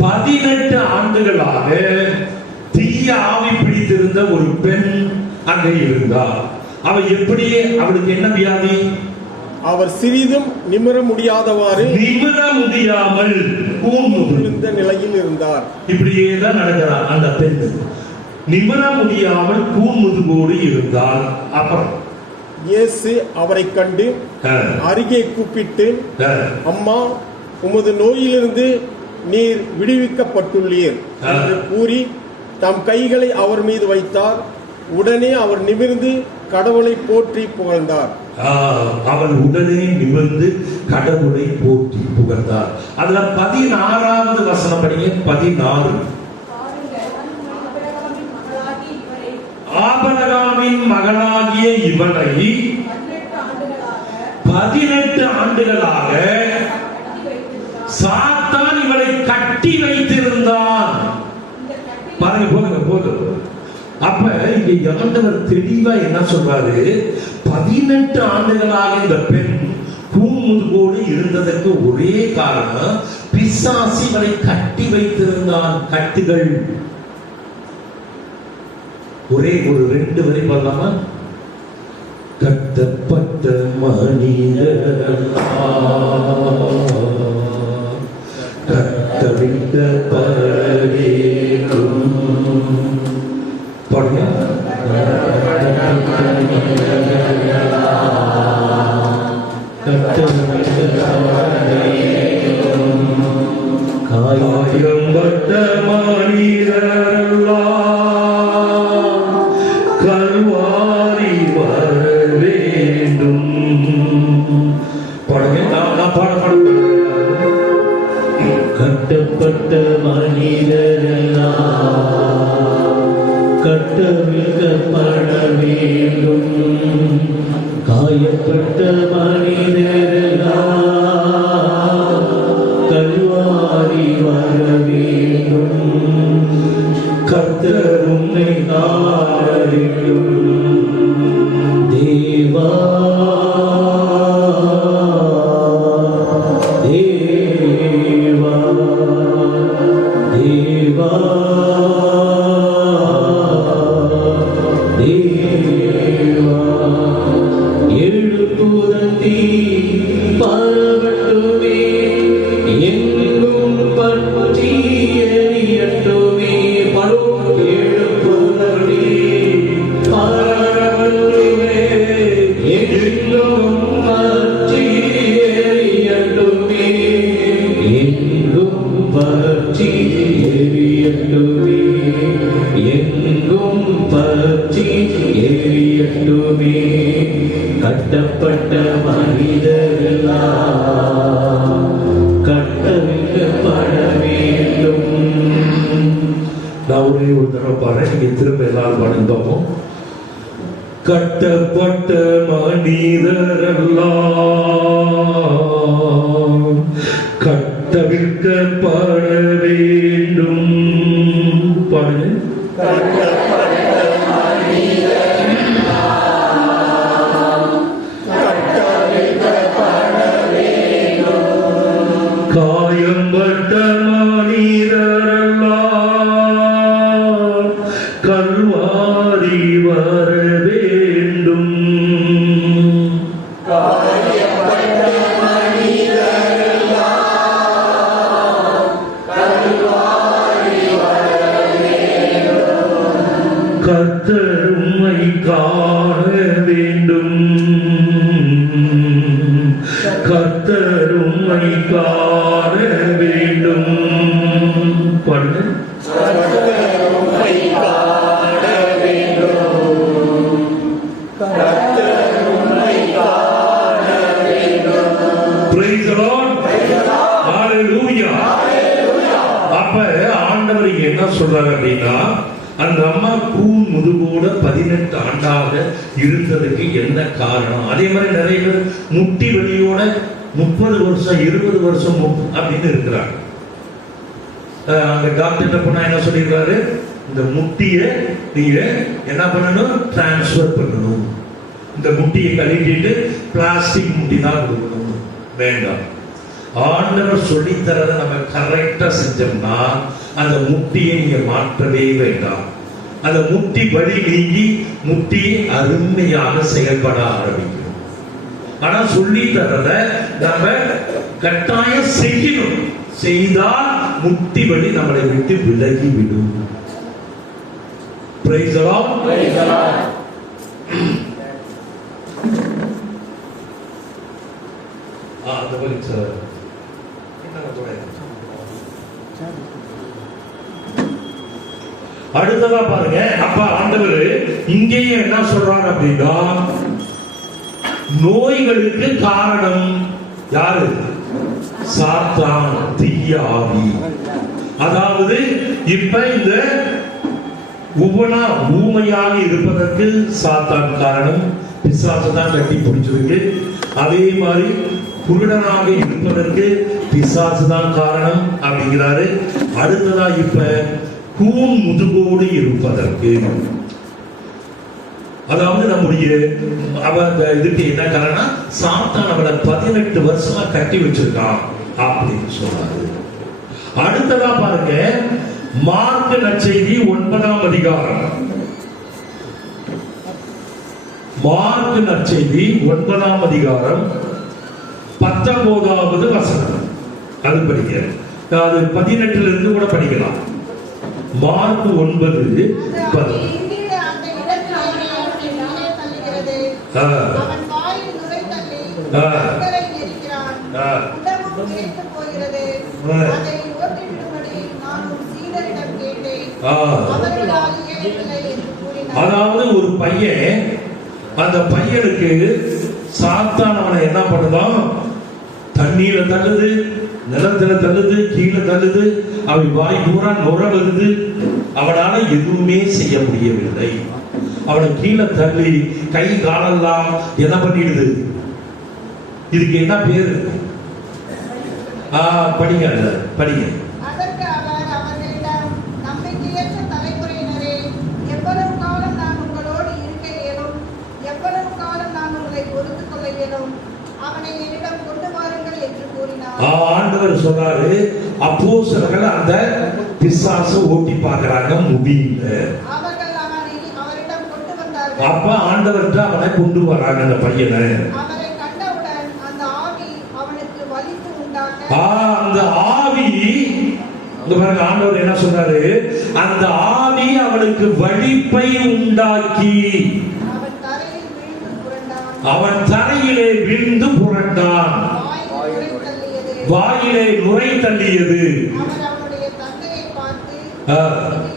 18 ஆண்டுகளாக தீய ஆவி பிடித்திருந்த ஒரு பெண் அங்கே இருந்தார். அவ எப்படியே, அவளுக்கு என்ன வியாதி? அவர் சிறிதும் நிமிர முடியாதவாறு, நிமிர முடியாமல் விழுந்த நிலையில் இருந்தார். இப்படியே தான் நடக்கிறார். அந்த பெண் நிமிர முடியாமல் கூன்முதுகோடு இருந்தார். அப்புறம் இயேசு அவரை கண்டு அருகே கூப்பிட்டு, அம்மா, உமது நோயிலிருந்து நீர் விடுவிக்கப்பட்டுள்ளீர் என்று கூறி தம் கைகளை அவர் மீது வைத்தார். உடனே அவர் நிமிர்ந்து கடவுளை போற்றி புகழ்ந்தார். அவன் உடனே நிமிர்ந்து கடவுளை போற்றி புகழ்ந்தார். அதுல 16வது வசனம் படிங்க. 16. ஆபிரகாமின் மகனாகிய இவனை 18 ஆண்டுகளாக சாத்தான் இவனை கட்டி வைத்திருந்தான். பாருங்க, போதும். அப்ப இங்க ஆண்டவர் தெளிவா என்ன சொல்றாரு? 18 ஆண்டுகளாக இந்த பெண் கூன்முதுகோடு இருந்ததற்கு ஒரே காரணம், பிசாசு இவனை கட்டி வைத்திருந்தான். கட்டுகள் ஒரே ஒரு 2 வரை பார்க்கலாமா? கட்டப்பட்ட மனிதர் கட்டவிழ்க்கப்பட வேண்டும். பாடுங்க. காயம்பட்ட மனிதரெல்லாம் கல்வாரி வர வேண்டும். பாடுங்க. நான் பாடுவேன். கட்டப்பட்ட மனிதரெல்லாம் கட்டவிழ்க்கப்பட வேண்டும். காயப்பட்ட மனிதரெல்லாம் கல்வாரி வர வேண்டும். கர்த்தர் உம்மை காணட்டும். தேவா தேவா தேவா தேவா எழுப்புதத்தி பரவட்டுமே, எங்கும் பற்றி எரியட்டுமே. பலரும் எழுப்புதத்தி பரவட்டுமே, எங்கும் பற்றி எரியட்டுமே. எங்கும் பற்றி எரியட்டுமே, எங்கும் பற்றி எரியட்டுமே. கட்டப்பட்ட மனிதரெல்லாம் கட்டவிழ்க்கப்பட வேண்டும். நான் ஒரே ஒரு தடவை பாடுறேன், நீங்க திரும்ப எல்லாரும் பாடுங்க பார்ப்போம். கட்டப்பட்ட மனிதரெல்லாம் கட்டவிழ்க்கப்பட வேண்டும். பாடுங்க. காயம்பட்ட மனிதரெல்லாம் கர்த்தர் உம்மை காண வேண்டும். பாருங்க. கர்த்தர் உம்மை காண வேண்டும். கர்த்தர் உம்மை காண வேண்டும். Praise the Lord. Hallelujah. அப்ப ஆண்டவர் இங்க என்ன சொல்றாரு அப்படின்னா, அந்த அம்மா கூன் முதுகோட 18 ஆண்டாக இருந்ததுக்கு என்ன காரணம்? அதே மாதிரி நிறைய பேர் முட்டி வலியோட 30 வருஷம் 20 வருஷம் அப்படின்னு இருக்கிறாங்க. அங்க டாக்டர் போனா என்ன சொல்லிருக்காரு, இந்த முட்டிய நீங்க என்ன பண்ணணும், டிரான்ஸ்பர் பண்ணணும். இந்த முட்டியை கழட்டிட்டு பிளாஸ்டிக் முட்டி தான் கொடுக்கணும், வேண்டாம். ஆண்டவர் சொல்லித்தரத நம்ம கரெக்டா செஞ்சோம்னா அந்த முட்டியை நீங்க மாற்றவே வேண்டாம். அந்த முட்டி வலி நீங்கி முட்டி அருமையாக செயல்பட ஆரம்பிக்கும். ஆனா சொல்லித்தரத நம்ம கட்டாயம் செய்யணும். செய்தால் முட்டி வலி நம்மளை விட்டு விலகி விடும். Praise the Lord. Praise the Lord. அந்த வலி சார் அடுத்ததா பாருங்க. அப்ப ஆண்டவர் இங்கேயும் என்ன சொல்றாரு அப்படின்னா, நோய்களுக்கு காரணம் யாரு? சாத்தான், தீய ஆவி. அதாவது இப்ப இந்த உவனா ஊமையாக இருப்பதற்கு சாத்தான் காரணம், பிசாசு தான் கட்டி பிடிச்சிருக்கு. அதே மாதிரி குருடனாக இருப்பதற்கு பிசாசு தான் காரணம் அப்படிங்கிறாரு. அடுத்ததா இப்ப கூன் முதுகோடு இருப்பதற்கு, அதாவது நம்முடைய இதுக்கு என்ன காரணம், சாத்தான் அவளை 18 வருஷமா கட்டி வச்சிருக்கான் அப்படின்னு சொன்னாரு. அடுத்ததா பாருங்க, மார்க்கு நற்செய்தி 9ஆம் அதிகாரம். மார்க்கு நற்செய்தி 9ஆம் அதிகாரம் 19வது வசனம். அது படிக்க, அது 18 இருந்து கூட படிக்கலாம். மார்க் 9:10. அதாவது ஒரு பையன், அந்த பையனுக்கு சாத்தான் அவனை என்ன பண்ணுதான், தண்ணீர தள்ளுது, நிலத்துல தள்ளுது, கீழே தள்ளுது, அவன் வாய் பூரா நுர வருது. அவனால எதுவுமே செய்ய முடியவில்லை. அவனை கீழே தள்ளி கை காலெல்லாம் என்ன பண்ணிடுது. இதுக்கு என்ன பேரு? படிங்க படிங்க. அதற்கு அவர் அவர்களிடம், நம்பிக்கையற்ற தலைமுறையினரே, எவ்வளவு காலம் நான் உங்களோடு இருக்க இயலும்? எவ்வளவு காலம் நான் உங்களை பொறுத்துக் கொள்ள இயலும்? அவனை என்னிடம் கொண்டு வாருங்கள் என்று கூறினார். ஆண்டவர் சொல்றாரு, அப்போஸ்தலர்கள் அந்த பிசாசை ஓட்டி பார்க்கறாங்க, முடியல. அவர்கள் அவரிடம் கொண்டு வந்தார்கள். அப்ப ஆண்டவர்கிட்ட அவனை கொண்டு வராங்க அந்த பையனை. அவரை கண்டவுடன் அந்த ஆவி அவனுக்கு வலிப்பு உண்டாக்க, அந்த ஆவி, இந்த பாருங்க ஆண்டவர் என்ன சொல்றாரு, அந்த ஆவி அவனுக்கு வலிப்பை உண்டாக்கி அவன் தரையிலே விழுந்து புரண்டான். வாயிலே நுரை தள்ளியது. அவர் அவனுடைய தந்தையை பார்த்து,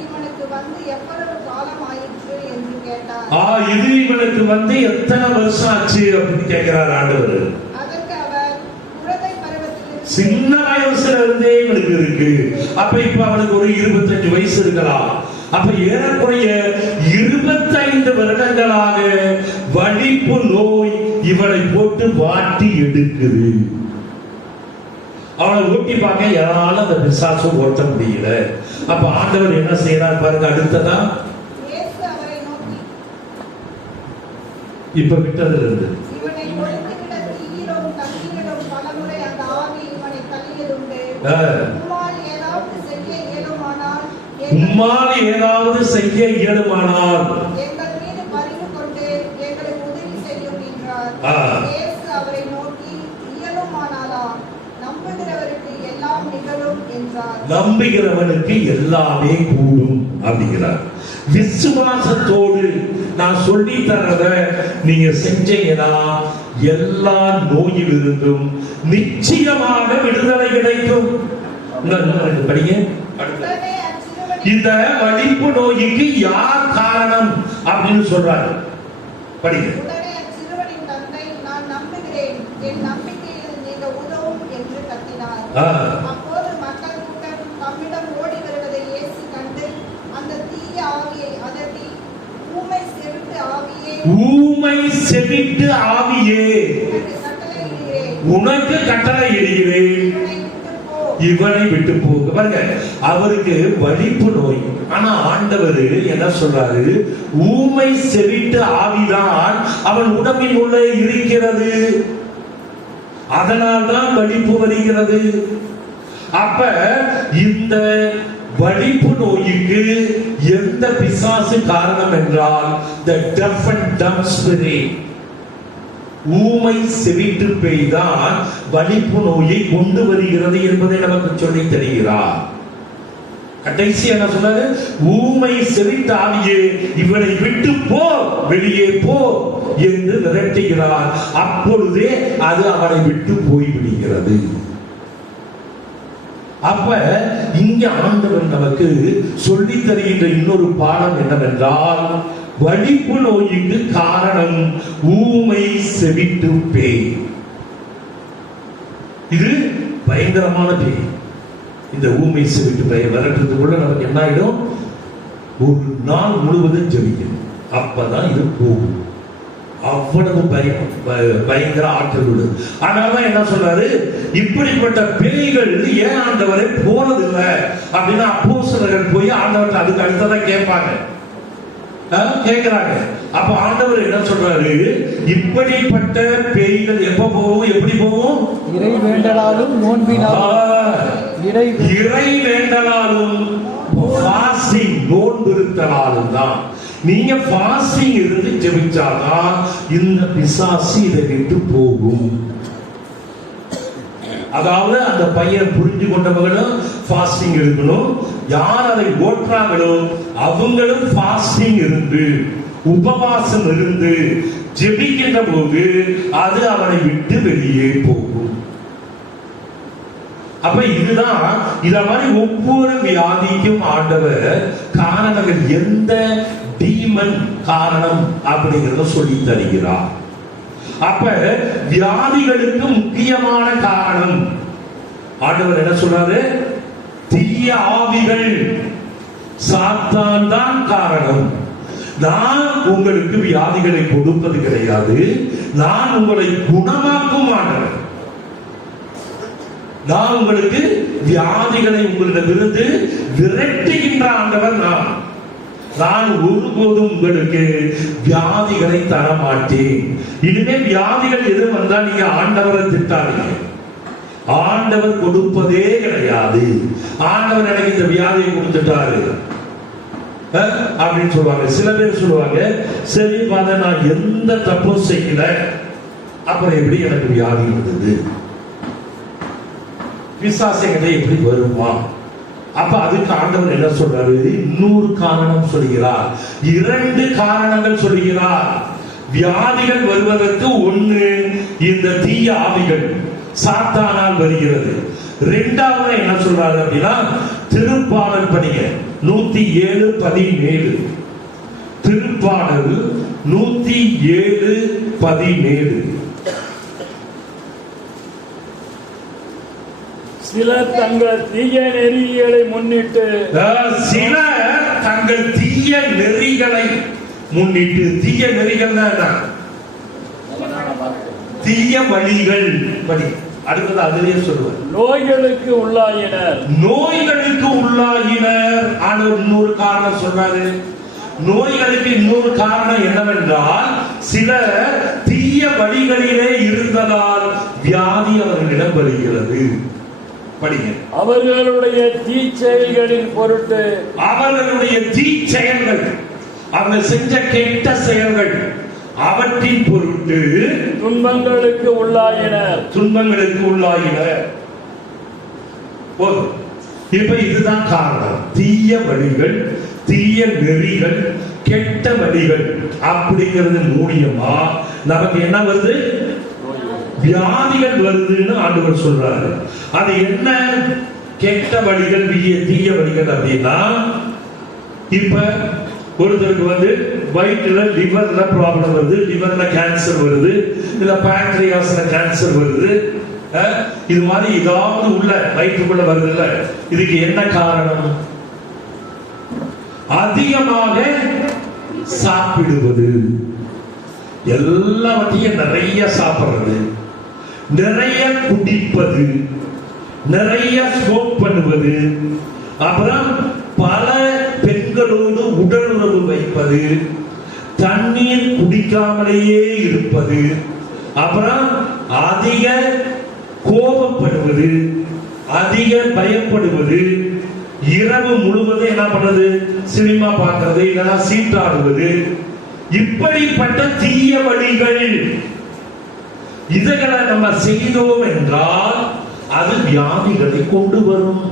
இவனுக்கு வந்து எவ்வளவு காலம் ஆயிற்று என்று கேட்டார். இது இவனுக்கு வந்து எத்தனை வருஷம் ஆச்சு அப்படின்னு கேட்கிறார் ஆண்டவர். அதற்கு அவர், குழந்தை பருவத்தில் சின்ன வயசுல இருந்தே இவனுக்கு இருக்கு. அப்ப இப்ப அவனுக்கு ஒரு 25 வயசு இருக்கலாம். அப்ப ஏறக்குறைய 25 வருடங்களாக வலிப்பு நோய் இவனை போட்டு வாட்டி எடுக்குது. அவனை ஓட்டி பார்க்க யாராலும் அந்த பிசாசு ஓட்ட முடியல. அப்ப ஆண்டவர் என்ன செய்யறார் பாருங்க. அடுத்ததா இயேசு அவரை நோக்கி, இப்ப விட்டதுல இருந்து, இவனை கொழுந்துவிட தீயிலும் தண்ணீரிலும் பலமுறை அந்த ஆவி இவனை தள்ளியதுண்டு. உம்மால் ஏதாவது செய்ய இயலுமானால் எங்கள் மீது பரிவு கொண்டு எங்களுக்கு உதவி செய்யும் என்றார். இயேசு அவரை நோக்கி, இயலுமானாலா? நம்புகிறவருக்கு எல்லாம் நிகழும் என்றார். நம்புகிறவனுக்கு எல்லாமே கூடும் அப்படிங்கிறார். விசுவாசத்தோடு நான் சொல்லி தரத நீங்க செஞ்சீங்கன்னா எல்லா நோயிலிருந்தும் நிச்சயமாக விடுதலை கிடைக்கும். படிங்க. உடனே அச்சிறுவனின் இந்த வலிப்பு நோய்க்கு யார் காரணம் அப்படின்னு சொல்றாரு. படிங்க. உடனே அச்சிறுவனின் தந்தை, நான் நம்புகிறேன், என் நம்பிக்கையில் நீங்க உதவும் என்று கத்தினார். ஆ. அப்போது மக்கள் கூட்டம் தம்மிடம் ஓடி வருவதை இயேசு கண்டு அந்த தீய ஆவியை அதட்டி, ஊமை செவிட்டு ஆவியே, ஊமை செவிட்டு ஆவியே, உனக்கு கட்டளையிடுகிறேன், உனக்கு கட்டளை இடுகிறேன், இவனை விட்டு போ. இவனை விட்டு போக. பாருங்க, அவருக்கு வலிப்பு நோய். ஆனா ஆண்டவர் என்ன சொல்றாரு? ஊமை செவிட்டு ஆவிதான் அவன் உடம்பில் உள்ள இருக்கிறது, அதனால்தான் வலிப்பு வருகிறது. அப்ப இந்த வலிப்பு நோய்க்கு எந்த பிசாசு காரணம் என்றால் the deaf and dumb spirit, ஊமை செவிட்டு பேய் தான் வலிப்பு நோயை கொண்டு வருகிறது என்பதை நமக்கு சொல்லி தருகிறார். கடைசி என்ன சொன்னாரு? ஊமை செவிட்டு ஆவியே, இவனை விட்டு போ, வெளியே போ என்று விரட்டுகிறார். அப்பொழுதே அது அவனை விட்டு போய்விடுகிறது. அப்ப இங்க ஆண்டவர் நமக்கு சொல்லி தருகின்ற இன்னொரு பாடம் என்னவென்றால், வலிப்பு நோய்க்கு காரணம் ஊமை செவிட்டு பேய். இது பயங்கரமான பேய். இந்த ஊமை செவிட்டு பேயை விரட்டுறதுக்குள்ள நமக்கு என்ன ஆயிடும்? ஒரு நாள் முழுவதும் ஜெபிக்கணும், அப்பதான் இது போகும். அவ்வளவு பயங்கர ஆற்றல் விடு. அதனாலதான் என்ன சொல்றாரு? இப்படிப்பட்ட பேய்கள் ஏன் ஆண்டவரை போனதில்லை அப்படின்னா அப்போஸ்தலர்கள் போய் ஆண்டவர்கிட்ட அதுக்கு அடுத்ததான் கேட்பாங்க, கேட்கிறாங்க. அப்ப ஆண்டவர் என்ன சொல்றாரு? இப்படிப்பட்ட பேய்கள் எப்ப போகும்? எப்படி போகும்? இறை வேண்டலாலும் நோன்பினாலும் இறை வேண்டலாலும் ஃபாஸ்டிங் நோன்பிருத்தலாலும் தான். நீங்க ஃபாஸ்டிங் இருந்து ஜெபிச்சாதான் இந்த பிசாசு இதை விட்டு போகும். அதாவது அந்த பையன் புரிஞ்சு கொண்டவங்களும் ஃபாஸ்டிங் இருக்கணும், யார் அதை ஓட்டுறாங்களோ அவங்களும் ஃபாஸ்டிங் இருந்து உபவாசம் இருந்து ஜெபிக்கின்ற போது அது அவனை விட்டு வெளியே போகும். அப்ப இதுதான் இத மாதிரி ஒவ்வொரு வியாதிக்கும் ஆண்டவர் காரணங்கள், எந்த டீமன் காரணம் அப்படிங்கறத சொல்லி தருகிறார். அப்ப வியாதிகளுக்கு முக்கியமான காரணம் ஆண்டவர் என்ன சொல்றாரு? தீய ஆவிகள், சாத்தான் தான் காரணம். நான் உங்களுக்கு வியாதிகளை கொடுப்பது கிடையாது, நான் உங்களை குணமாக்கும் ஆண்டவர். நான் உங்களுக்கு வியாதிகளை உங்களிடமிருந்து விரட்டுகின்ற ஆண்டவர். நான் ஒருபோதும் உங்களுக்கு வியாதிகளை தர மாட்டேன். இனிமே வியாதிகள் எது வந்தா நீங்க ஆண்டவரை திட்டாதீங்க. ஆண்டவர் கொடுப்பதே கிடையாது. ஆண்டவர் எனக்கு இந்த வியாதியை கொடுத்துட்டாரு அப்படின்னு சொல்லுவாங்க. சில பேர் சொல்லுவாங்க, சரி பாத நான் எந்த தப்பும் செய்யல, அப்புறம் எப்படி எனக்கு வியாதி வந்தது? பிசாசுகளை எப்படி வருமா? அப்ப அதுக்கு ஆண்டவர் என்ன சொல்றாரு? இன்னொரு காரணம் சொல்கிறார், 2 காரணங்கள் சொல்கிறார். வியாதிகள் வருவதற்கு ஒண்ணு இந்த தீய ஆவிகள் சாத்தானால் வருகிறது. 2வது என்ன சொல்றாரு அப்படின்னா, திருப்பாடல் படிங்க 107:17. திருப்பாடல் 107:17. சிலர் தங்கள் தீய நெறிகளை முன்னிட்டு தீய நெறிகள் தீய வழிகள் படி. அடுத்தது அதிலே சொல்லுவார், நோய்களுக்கு உள்ளாயினர். ஆனால் இன்னொரு காரணம் சொல்றாரு. நோய்களுக்கு இன்னொரு காரணம் என்னவென்றால், சில தீய வழிகளிலே இருந்ததால் வியாதி அவர்களிடம் வருகிறது. படிங்க. அவர்களுடைய தீச்செயல்களின் பொருட்டு, அவர்களுடைய தீச்செயல்கள், அவங்க செஞ்ச கெட்ட செயல்கள், அவற்றின் பொருட்டு துன்பங்களுக்கு உள்ளாயினர். போதும். இப்ப இதுதான் காரணம். தீய வழிகள், தீய நெறிகள், கெட்ட வழிகள் அப்படிங்கிறது மூலியமா நமக்கு என்ன வருது? வியாதிகள் வருதுன்னு ஆண்டவர் சொல்றாரு. அது என்ன கெட்ட வழிகள், தீய வழிகள் அப்படின்னா, இப்ப ஒருத்தருக்கு வயிற்றுல லிவர்ல ப்ராப்ளம் வருது, லிவர்ல கேன்சர் வருது, இல்ல பேன்க்ரியாஸ்ல கேன்சர் வருது, இது மாதிரி ஏதாவது உள்ள வயிற்றுக்குள்ள வருதுல்ல, இதுக்கு என்ன காரணம்? அதிகமாக சாப்பிடுவது, எல்லாவற்றையும் நிறைய சாப்பிடுறது, நிறைய குடிப்பது, நிறைய ஸ்மோக் பண்ணுவது, அப்புறம் பல பெண்களோடு உடல் உறவு வைப்பது, தண்ணீர் குடிக்காமலேயே இருப்பது, அப்புறம் அதிக கோபப்படுவது, அதிக பயப்படுவது, இரவு முழுவதும் என்ன பண்றது? சினிமா பார்க்கிறது, இல்லைன்னா சீட்டாடுவது, இப்படிப்பட்ட தீய வழிகள். இதுகளை நம்ம செய்தோம் என்றால் அது வியாதிகளை கொண்டு வரும்.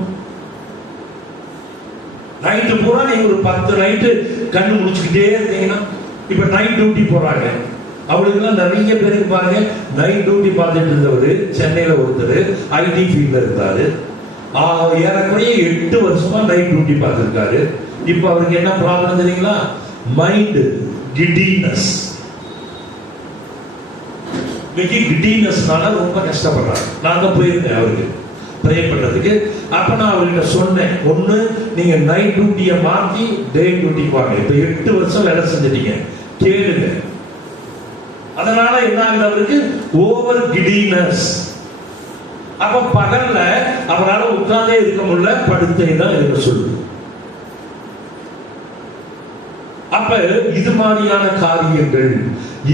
நைட்டு பூரா நீங்க ஒரு 10 நைட்டு கண்ணு முடிச்சுக்கிட்டே இருந்தீங்கன்னா, இப்ப நைட் டியூட்டி போறாங்க, அவளுக்கு நிறைய பேருக்கு பாருங்க, நைட் டியூட்டி பார்த்துட்டு இருந்தவர் சென்னையில ஒருத்தர் ஐடி ஃபீல்ட்ல இருந்தாரு, ஏறக்குறைய 8 வருஷமா நைட் டியூட்டி பார்த்திருக்காரு. இப்ப அவருக்கு என்ன ப்ராப்ளம் தெரியுங்களா? Mind giddiness. கிடினஸ்னால ரொம்ப கஷ்டப்படுறாரு. நான் தான் போயிருந்தேன் அவருக்கு ப்ரே பண்றதுக்கு. அப்ப நான் அவர்கிட்ட சொன்னேன், ஒண்ணு நீங்க நைட் டியூட்டியை மாத்தி டே டியூட்டி வாங்க. இப்ப 8 வருஷம் வேலை செஞ்சிட்டீங்க, கேளுங்க. அதனால என்ன ஆகுது? அவருக்கு ஓவர் கிடினஸ். அப்ப பகல்ல அவரால் உட்கார்ந்தே இருக்க முடியல, படுத்தே தான் இருக்க சொல்லுது. அப்ப இது மாதிரியான காரியங்கள்,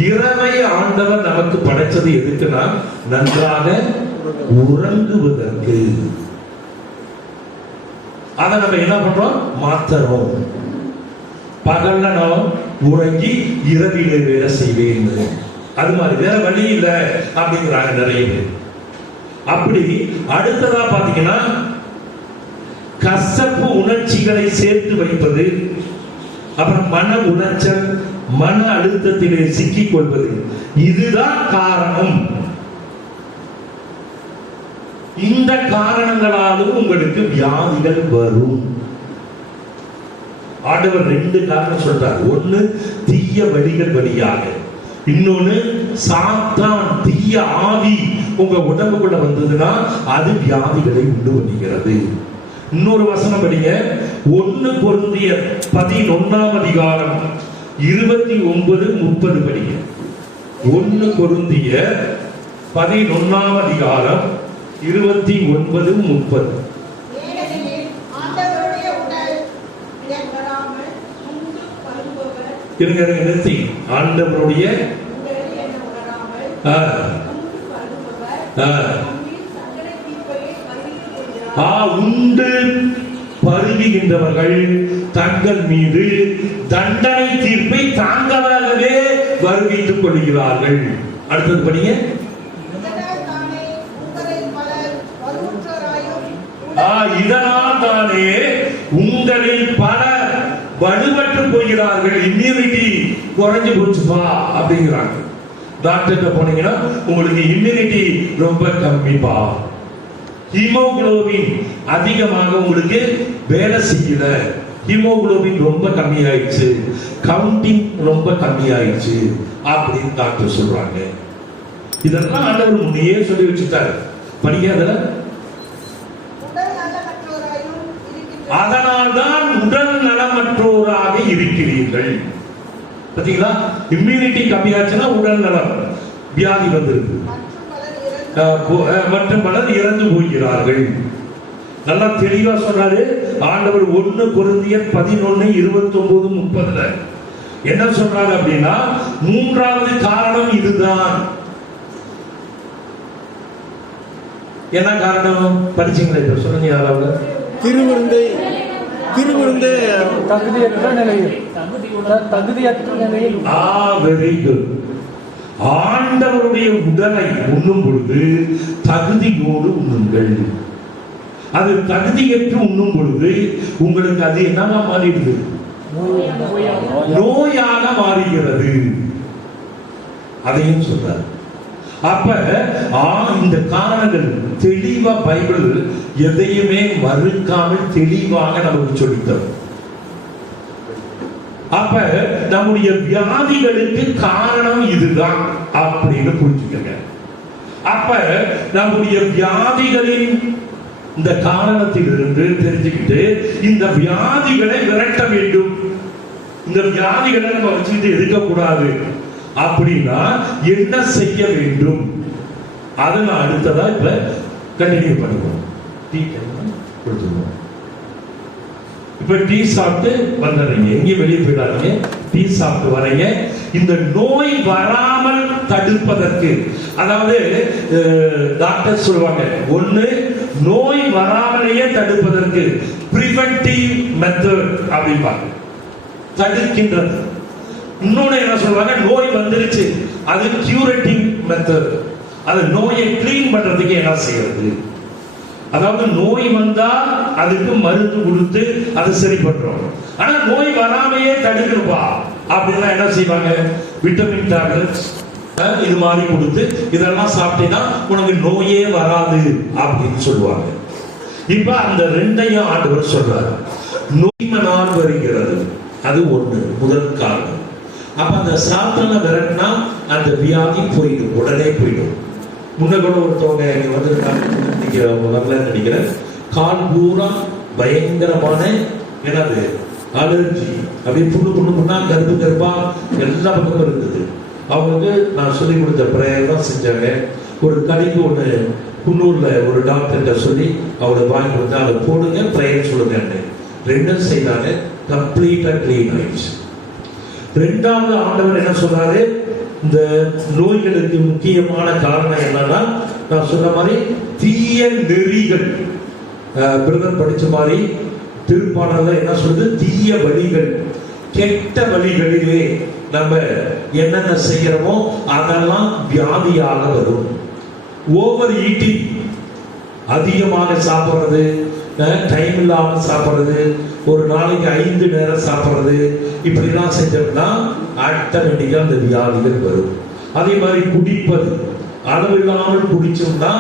இரவை ஆண்டவர் நமக்கு படைச்சது எதுக்குன்னா நன்றாக உறங்குவதற்கு. அதை நம்ம என்ன பண்றோம்? மாத்தறோம். பகல்ல நாம் உறங்கி இரவிலே வேலை செய்வேன், அது மாதிரி வேற வழி இல்லை அப்படிங்கிறாங்க நிறைய பேர். அப்படி அடுத்ததா பாத்தீங்கன்னா கசப்பு உணர்ச்சிகளை சேர்த்து வைப்பது, அப்புறம் மன உளைச்சல், மன அழுத்தத்திலே சிக்கிக் கொள்வது, இதுதான் காரணம். இந்த காரணங்களாலும் உங்களுக்கு வியாதிகள் வரும். ஆண்டவர் 2 காரணம் சொல்றார். ஒன்னு தீய வழிகள் வழியாக, இன்னொன்னு சாத்தான் தீய ஆவி உங்க உடம்புக்குள்ள வந்ததுன்னா அது வியாதிகளை உண்டு பண்ணுகிறது. இன்னொரு வசனம் படிங்க, 1 கொரிந்தியர் 11ஆம் அதிகாரம் 29-30 படிங்க. 1 கொரிந்தியர் 11ஆம் அதிகாரம் 29-30. நிறுத்தி. ஆண்டவருடைய உண்டு பருகுகின்றவர்கள் தங்கள் மீது தண்டனை தீர்ப்பை தாங்களாகவே வருவித்துக் கொள்கிறார்கள். அடுத்தது படிங்க. இதனால் தானே உங்களில் பலர் வலுவற்று போகிறார்கள். இம்யூனிட்டி குறைஞ்சு போச்சுப்பா அப்படிங்கிறாங்க. டாக்டர்கிட்ட போனீங்கன்னா உங்களுக்கு இம்யூனிட்டி ரொம்ப கம்மிப்பா, ஹீமோகுளோபின் அதிகமாக உங்களுக்கு வேலை செய்யல, ஹீமோகுளோபின் ரொம்ப கம்மியாயிடுச்சு, கவுண்டிங் ரொம்ப கம்மியாயிடுச்சு அப்படின்னு டாக்டர் சொல்றாங்க. இதெல்லாம் ஆண்டவர் முன்னையே சொல்லி வச்சுட்டாரு. படிக்காத. அதனால்தான் உடல் நலமற்றோராக இருக்கிறீர்கள். பாத்தீங்களா? இம்யூனிட்டி கம்மியாச்சுன்னா உடல் நலம் வியாதி வந்துருக்கு. மற்றும் பலர் இறந்து போகிறார்கள். நல்லா தெளிவா சொன்னாரு ஆண்டவர். 1 கொரிந்தியர் 11-29-30 என்ன சொல்றாரு அப்படின்னா, 3வது காரணம் இதுதான். என்ன காரணம் படிச்சீங்களா? இப்ப சொல்லுங்க யாராவது. திருவிருந்தை தகுதியற்ற நிலையில். Very good. ஆண்டவருடைய உடலை உண்ணும் பொழுது தகுதியோடு உண்ணுங்கள். அது தகுதியற்று உண்ணும் பொழுது உங்களுக்கு அது என்னவா மாறிடுது? நோயாக மாறுகிறது. அதையும் சொல்றார். அப்ப இந்த காரணங்கள் தெளிவா பைபிள் எதையுமே மறுக்காமல் தெளிவாக நமக்கு சொல்லித்தரும். அப்ப நம்முடைய வியாதிகளுக்கு காரணம் இதுதான் அப்படின்னு புரிஞ்சுக்கங்க. அப்ப நம்முடைய வியாதிகளின் இந்த காரணத்திலிருந்து தெரிஞ்சுக்கிட்டு இந்த வியாதிகளை விரட்ட வேண்டும். இந்த வியாதிகளை நம்ம வச்சுக்கிட்டு இருக்கக்கூடாது. அப்படின்னா என்ன செய்ய வேண்டும்? அதை நான் அடுத்ததா இப்ப கண்டினியூ பண்ணுவோம். டீ கொடுத்துருவோம். இப்ப டீ சாப்பிட்டு வந்துடுறீங்க, எங்கேயும் வெளியே போயிடாதீங்க. டீ சாப்பிட்டு வரீங்க. இந்த நோய் வராமல் தடுப்பதற்கு, அதாவது டாக்டர் சொல்லுவாங்க, ஒண்ணு நோய் வராமலேயே தடுப்பதற்கு பிரிவென்டிவ் மெத்தட் அப்படிம்பாங்க, தடுக்கின்றது. இன்னொன்னு என்ன சொல்றாங்க, நோய் வந்துருச்சு அது கியூரேட்டிவ் மெத்தட், அது நோயை கிளீன் பண்றதுக்கு என்ன செய்யறது. அதாவது நோய் வந்தா அதுக்கு மருந்து கொடுத்து அது சரி பண்றோம். ஆனா நோய் வராமையே தடுக்கிறப்பா அப்படின்னா என்ன செய்வாங்க, விட்டமின் டேப்லெட்ஸ் இது மாதிரி கொடுத்து இதெல்லாம் சாப்பிட்டீங்கன்னா உனக்கு நோயே வராது அப்படின்னு சொல்லுவாங்க. இப்ப அந்த ரெண்டையும் ஆண்டவர் சொல்றாரு. நோய்மனால் வருகிறது, அது ஒண்ணு முதல் காரணம். அப்ப அந்த சாத்தான விரட்டினா அந்த வியாதி போயிடும், உடனே போயிடும். முன்ன கூட ஒருத்தவங்க இங்க வந்திருக்காங்க, நினைக்கிறேன், கால் பூரா பயங்கரமான என்னது அலர்ஜி, அப்படியே புண்ணு புண்ணு புண்ணா கருப்பு கருப்பா எல்லா பக்கமும் இருந்தது. அவங்களுக்கு நான் சொல்லி கொடுத்த பிரேயர் தான் செஞ்சாங்க. ஒரு கடைக்கு ஒண்ணு குன்னூர்ல ஒரு டாக்டர்கிட்ட சொல்லி அவளை வாங்கி கொடுத்தா, அதை போடுங்க பிரேயர் சொல்லுங்க. ரெண்டும் செய்தாங்க, கம்ப்ளீட்டா கிளீன் ஆயிடுச்சு. ரெண்டாவது ஆண்டவர் என்ன சொல்றாரு, இந்த நோய்களுக்கு முக்கியமான காரணம் என்னன்னா, நான் சொன்ன மாதிரி தீய நெறிகள். பிரதர் படிச்ச மாதிரி திருப்பாடல்ல என்ன சொல்றது, தீய வழிகள், கெட்ட வழிகளிலே நம்ம என்னென்ன செய்யறோமோ அதெல்லாம் வியாதியாக வரும். ஓவர் ஈட்டிங், அதிகமாக சாப்பிடுறது, டைம் இல்லாம சாப்பிடுறது, ஒரு நாளைக்கு 5 நேரம் சாப்பிடுறது, இப்படிலாம் செஞ்சோம்னா ஆட்டோமேட்டிக்கா அந்த வியாதிகள் வரும். அதே மாதிரி குடிப்பது, அளவில்லாமல் குடிச்சோம்னா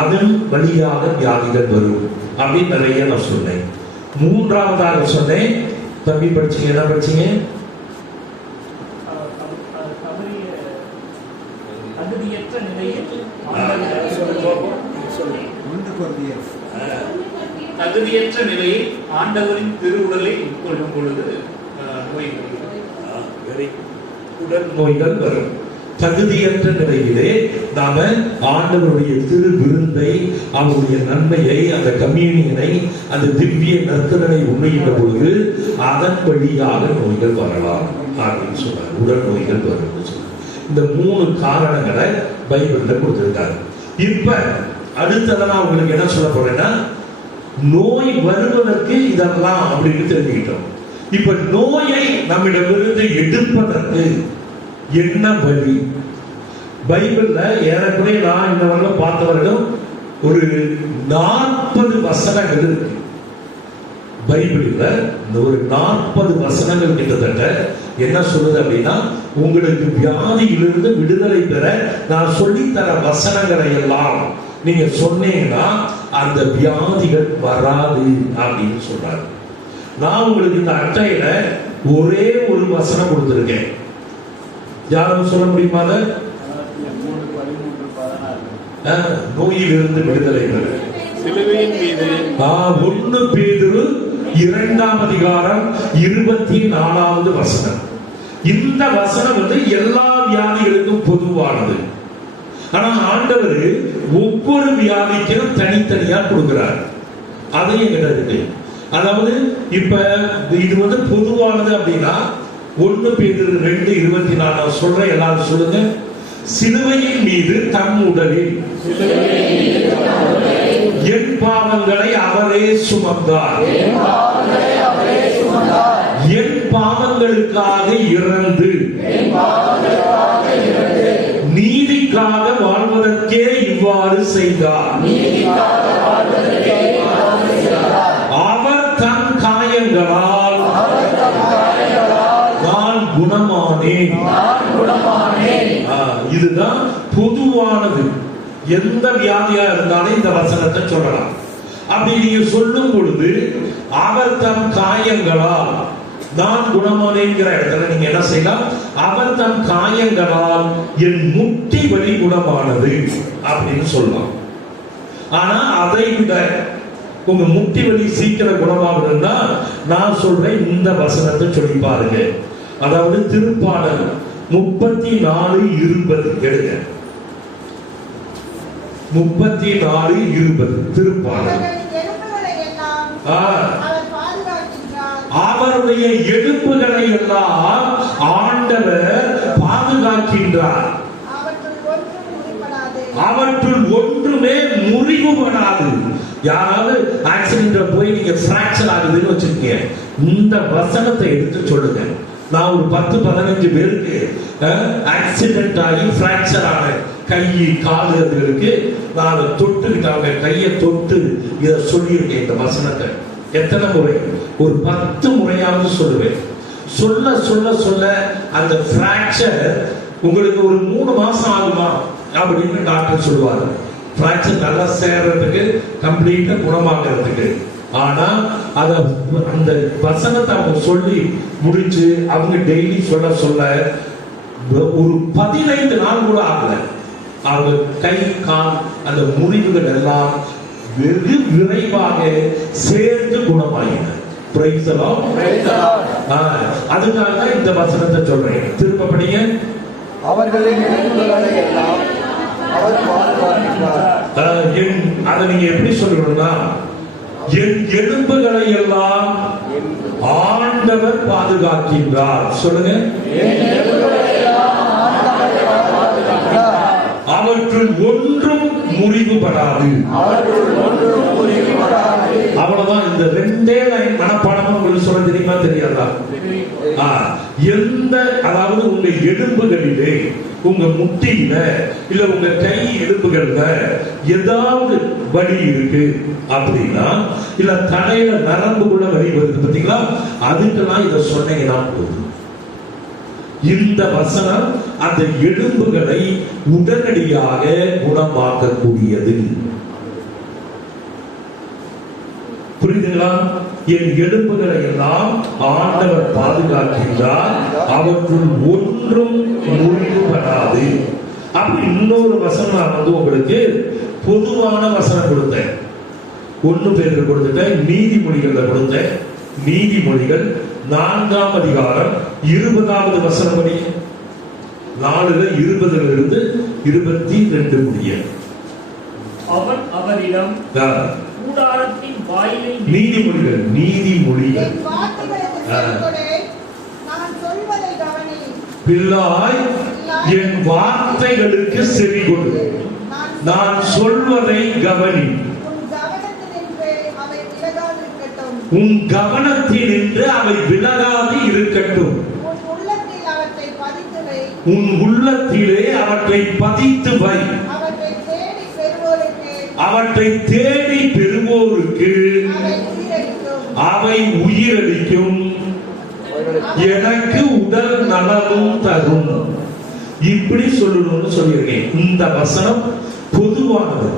அதன் வழியாக வியாதிகள் வரும் அப்படின்னு நிறைய நான் சொன்னேன். மூன்றாவதாக சொன்னேன், தம்பி படிச்சீங்க, என்ன படிச்சீங்க? தகுதியற்ற நிலையில் ஆண்டவரின் திருவுடலை உட்கொள்ளும் பொழுது உடல் நோய்கள் வரும். தகுதியற்ற நிலையிலே நாம ஆண்டவருடைய திரு விருந்தை, அவருடைய நன்மையை, அந்த கம்யூனியனை, அந்த திவ்ய நற்கரனை உண்ணுகின்ற பொழுது அதன் வழியாக நோய்கள் வரலாம் அப்படின்னு சொன்னார். உடல் நோய்கள் வரும். இந்த 3 காரணங்களை பைபிள்ல கொடுத்திருக்காரு. இப்ப அடுத்ததான் உங்களுக்கு என்ன சொல்ல போறேன்னா, நோய் வருவதற்கு இதெல்லாம் அப்படின்னு தெரிஞ்சுக்கிட்டோம். இப்ப நோயை நம்மிடமிருந்து எடுப்பதற்கு என்ன வழி? பைபிள்ல ஏறக்குறைய நான் இந்த வரலாம் பார்த்தவர்களும் ஒரு 40 வசனங்கள் இருக்கு. பைபிள்ல ஒரு 40 வசனங்கள் கிட்டத்தட்ட என்ன சொல்லுது அப்படின்னா, உங்களுக்கு வியாதியிலிருந்து விடுதலை பெற நான் சொல்லித்தர வசனங்களை எல்லாம் நீங்க சொன்னீங்கன்னா அந்த வியாதிகள் வராது அப்படின்னு சொல்றாரு. நான் உங்களுக்கு இந்த அட்டையில ஒரே ஒரு வசனம் கொடுத்திருக்கேன். யாரும் சொல்ல முடியுமா? நோயிலிருந்து விடுதலை பெற சிலுவையின் மீது 1 பேதுரு 2ஆம் அதிகாரம் 24வது வசனம். இந்த வசனம் எல்லா வியாதிகளுக்கும் பொதுவானது. ஆனா ஆண்டவர் ஒவ்வொரு வியாதிக்கும் தனித்தனியா கொடுக்கிறார். அதையும் எங்கிட்ட இருக்கு. அதாவது இப்ப இது பொதுவானது அப்படின்னா 1 பேதுரு 2:24 சொல்றேன், எல்லாரும் சொல்லுங்க. சிலுவையின் மீது தம் உடலில் என் பாவங்களை அவரே சுமந்தார், என் பாவங்களுக்காக இறந்து நீதிக்காக வாழ்வதற்கே இவ்வாறு செய்தார். அவர் தன் காயங்களால் எந்த வியாதியா இருந்தாலும் இந்த வசனத்தை சொல்லலாம். அப்படி நீங்க சொல்லும் பொழுது அவர் தம் காயங்களால் நான் குணமானேங்கிற இடத்துல நீங்க என்ன செய்யலாம், அவர் தம் காயங்களால் என் முட்டி வலி குணமானது அப்படின்னு சொல்லலாம். ஆனா அதை விட உங்க முட்டி வலி சீக்கிரம் குணமாகுதுன்னா நான் சொல்றேன் இந்த வசனத்தை சொல்லி பாருங்க. அதாவது திருப்பாடல் 34:20 எடுங்க. 34:20 திருப்பாடல். அவருடைய எலும்புகளை எல்லாம் ஆண்டவர் பாதுகாக்கின்றார், அவற்றுள் ஒன்றுமே முறிவுபடாது. யாராவது ஆக்சிடென்ட்ல போய் நீங்க பிராக்சர் ஆகுதுன்னு வச்சிருக்கீங்க, இந்த வசனத்தை எடுத்து சொல்லுங்க. நான் ஒரு 10-15 பேருக்கு ஆக்சிடென்ட் ஆகி பிராக்சர் ஆன கை காலுகளுக்கு நான் அதை தொட்டுக்கிட்டாங்க, கையை தொட்டு இதை சொல்லியிருக்கேன். இந்த வசனத்தை எத்தனை முறை? ஒரு 10 முறையாவது சொல்லுவேன். சொல்ல சொல்ல சொல்ல அந்த பிராக்சர் உங்களுக்கு ஒரு 3 மாசம் ஆகுமா அப்படின்னு டாக்டர் சொல்லுவாரு. பிராக்சர் நல்லா சேர்றதுக்கு, கம்ப்ளீட்டா குணமாகிறதுக்கு. ஆனா அத அந்த வசனத்தை அவங்க சொல்லி முடிச்சு அவங்க டெய்லி சொல்ல சொல்ல ஒரு 15 நாள் கூட ஆகல, அவங்க கை கால் அந்த முறிவுகள் எல்லாம் வெகு விரைவாக சேர்ந்து குணமாயின. Praise the Lord. அதுக்காக இந்த வசனத்தை சொல்றேன். திரும்ப படிங்க. அவர்களின் எலும்புகளை எல்லாம் அவர் பாதுகாக்கின்றார். அதை நீங்க எப்படி சொல்லணும்னா, என் எலும்புகளை எல்லாம் ஆண்டவர் பாதுகாக்கின்றார். சொல்லுங்க. அவற்றுள் ஒன்றும் முறிவுபடாது. அவ்வளவுதான். இந்த 2 லைன் மனப்பாடம் உங்களுக்கு சொல்ல தெரியுமா தெரியாதா? எந்த, அதாவது உங்க எலும்புகளிலே, உங்க முட்டியில இல்ல உங்க கை எலும்புகள்ல ஏதாவது வலி இருக்கு அப்படின்னா, இல்ல தலையில நரம்புக்குள்ள வலி வருது பாத்தீங்களா, அதுக்கெல்லாம் இதை சொன்னீங்கன்னா போதும். இந்த வசனம் அந்த எலும்புகளை உடனடியாக குணமாக்கக்கூடியது. புரியுதுங்களா? என் எலும்புகளை எல்லாம் ஆண்டவர் பாதுகாக்கின்றார், அவற்றுள் ஒன்றும் முறிவுபடாது. அப்படி இன்னொரு வசனம் நான் வந்து உங்களுக்கு பொதுவான வசனம் கொடுத்தேன். 1 பேருக்கு கொடுத்துட்டேன், நீதிமொழிகள்ல கொடுத்தேன். நீதிமொழிகள் 4ஆம் அதிகாரம் 20வது வசனம் படி. 4:20 22 முடிய. அவன் அவரிடம் கூடாரத்தின் வாயிலை, நீதிமொழிகள் பிள்ளாய் என் வார்த்தைகளுக்கு செவி கொடு, நான் சொல்வதை கவனி. உன் கவனத்தினின்று அவை விலகாது இருக்கட்டும். உன் உள்ளத்திலே அவற்றை பதித்து வை. அவற்றை தேடி பெறுவோருக்கு அவை உயிரளிக்கும், எனக்கு உடல் நலமும் தரும். இப்படி சொல்லணும்னு சொல்லியிருக்கேன். இந்த வசனம் பொதுவானது.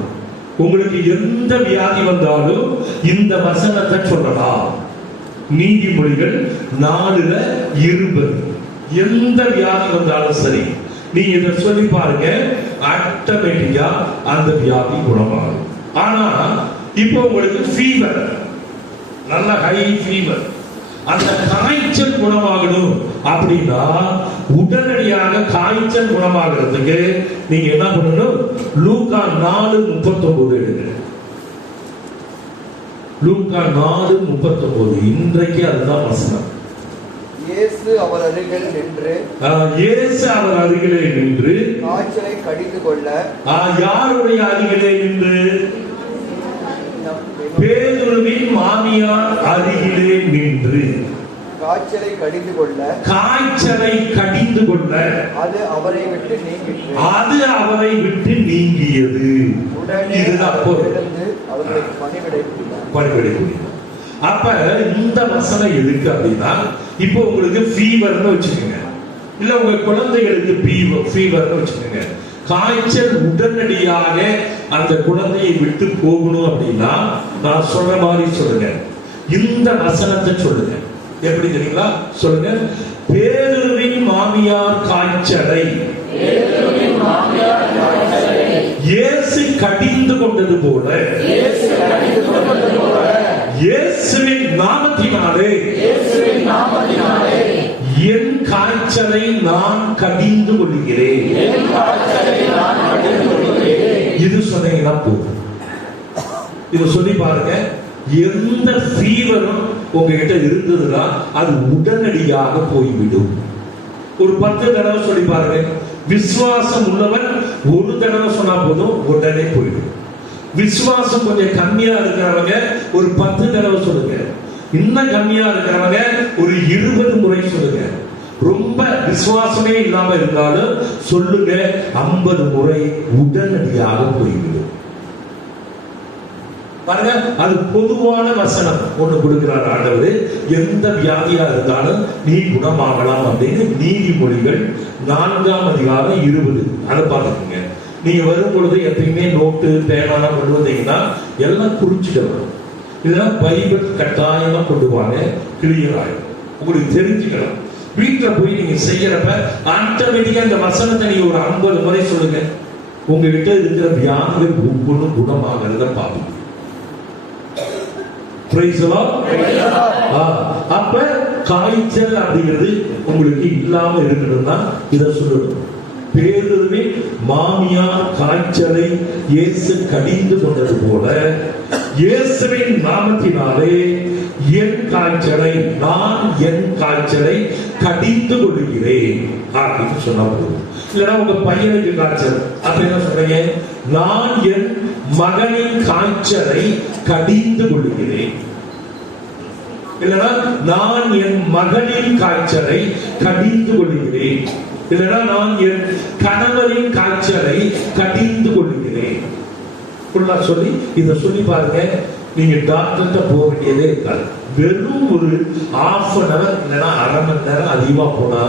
உங்களுக்கு எந்த வியாதி வந்தாலும் இந்த வசனத்தை சொல்லலாம். நீதிமொழிகள் 4:20. எந்த வியாதி வந்தாலும் சரி, நீங்க இதை சொல்லி பாருங்க, ஆட்டோமேட்டிக்கா அந்த வியாதி குணமாகும். ஆனா இப்போ உங்களுக்கு ஃபீவர், நல்ல ஹை ஃபீவர், அந்த காய்ச்சல் குணமாகணும் அப்படின்னா உடனடியாக காய்ச்சல் குணமாகிறதுக்கு நீங்க என்ன பண்ணணும்? லூக்கா 4:39 எடுங்க. லூக்கா 4:39. இன்றைக்கு அதுதான் வசனம். இயேசு அவர் அருகில் நின்று காய்ச்சலை கடிந்து கொள்ள. யாருடைய அருகிலே நின்று? பேதுருவின் மாமியார் அருகிலே நின்று காய்ச்சலை கடிந்து கொள்ள அது அவரை விட்டு நீங்கியது. இதுதான் அவர்களை பணிவிடை. அப்ப இந்த வசனம் எதுக்கு அப்படின்னா, இப்போ உங்களுக்கு ஃபீவர்னு வச்சுக்கோங்க, இல்ல உங்க குழந்தைகளுக்கு ஃபீவர்னு வச்சுக்கோங்க, காய்ச்சல் உடனடியாக அந்த குழந்தையை விட்டு போகணும் அப்படின்னா நான் சொல்ற மாதிரி சொல்லுங்க. இந்த வசனத்தை சொல்லுங்க. எப்படி தெரியுங்களா? சொல்லுங்க. பேதுருவின் மாமியார் காய்ச்சலை இயேசு கடிந்து கொண்டது போல இயேசுவின் நாமத்தினாலே என் காய்ச்சலை நான் கடிந்து கொள்கிறேன். இது சொன்னீங்கன்னா போதும். இது சொல்லி பாருங்க. எந்த ஃபீவரும் உங்ககிட்ட இருந்ததுன்னா அது உடனடியாக போய்விடும். ஒரு 10 தடவை சொல்லி பாருங்க. விசுவாசம் உள்ளவன் ஒரு தடவை சொன்னா போதும், உடனே போயிடும். விசுவாசம் கொஞ்சம் கம்மியா இருக்கிறவங்க ஒரு 10 தடவை சொல்லுங்க. இன்னும் கம்மியா இருக்கிறவங்க ஒரு 20 முறை சொல்லுங்க. ரொம்ப விசுவாசமே இல்லாம இருந்தாலும் சொல்லுங்க 50 முறை, உடனடியாக போய்விடும். பாருங்க, அது பொதுவான வசனம் ஒண்ணு கொடுக்கிறார் ஆண்டவர். எந்த வியாதியா இருந்தாலும் நீ குணமாகலாம் அப்படின்னு. நீதிமொழிகள் 4ஆம் அதிகாரம் 20. அதை பார்த்துக்கோங்க. நீங்க வரும் பொழுது எப்பயுமே நோட்டு பேனா கொண்டு வந்தீங்கன்னா எல்லாம் குறிச்சுட்டு வரும். இதெல்லாம் பைபிள் கட்டாயமா கொண்டு வாங்க. கிளியர் ஆகும். உங்களுக்கு தெரிஞ்சுக்கலாம். வீட்டுல போய் நீங்க செய்யறப்ப ஆட்டோமேட்டிக்கா இந்த வசனத்தை நீங்க ஒரு 50 முறை சொல்லுங்க. உங்ககிட்ட இருக்கிற வியாதிகள் ஒவ்வொன்றும் குணமாகிறத பாருங்க. அப்ப காய்ச்சல் அப்படிங்கிறது உங்களுக்கு இல்லாம இருக்கணும்னா இதை சொல்லணும். பேதுருவின் மாமியார் காய்ச்சலை இயேசு கடிந்து கொண்டது போல இயேசுவின் நாமத்தினாலே என் காய்ச்சலை கடிந்து கொள்கிறேன் அப்படின்னு சொன்னா போதும். இல்லைன்னா உங்க பையனுக்கு காய்ச்சல் அப்ப என்ன சொல்றீங்க? நான் என் மகனின் காய்ச்சலை கடிந்து கொள்கிறேன். இல்லைன்னா நான் என் மகனின் காய்ச்சலை கடிந்து கொள்கிறேன். இல்லைன்னா நான் என் கணவரின் காய்ச்சலை கடிந்து கொள்கிறேன். சொல்லி இதை சொல்லி பாருங்க. நீங்க டாக்டர்கிட்ட போக வேண்டியதே இருக்காது. வெறும் ஒரு ½ மணி நேரம் இல்லைன்னா அரை மணி நேரம் அதிகமா போனா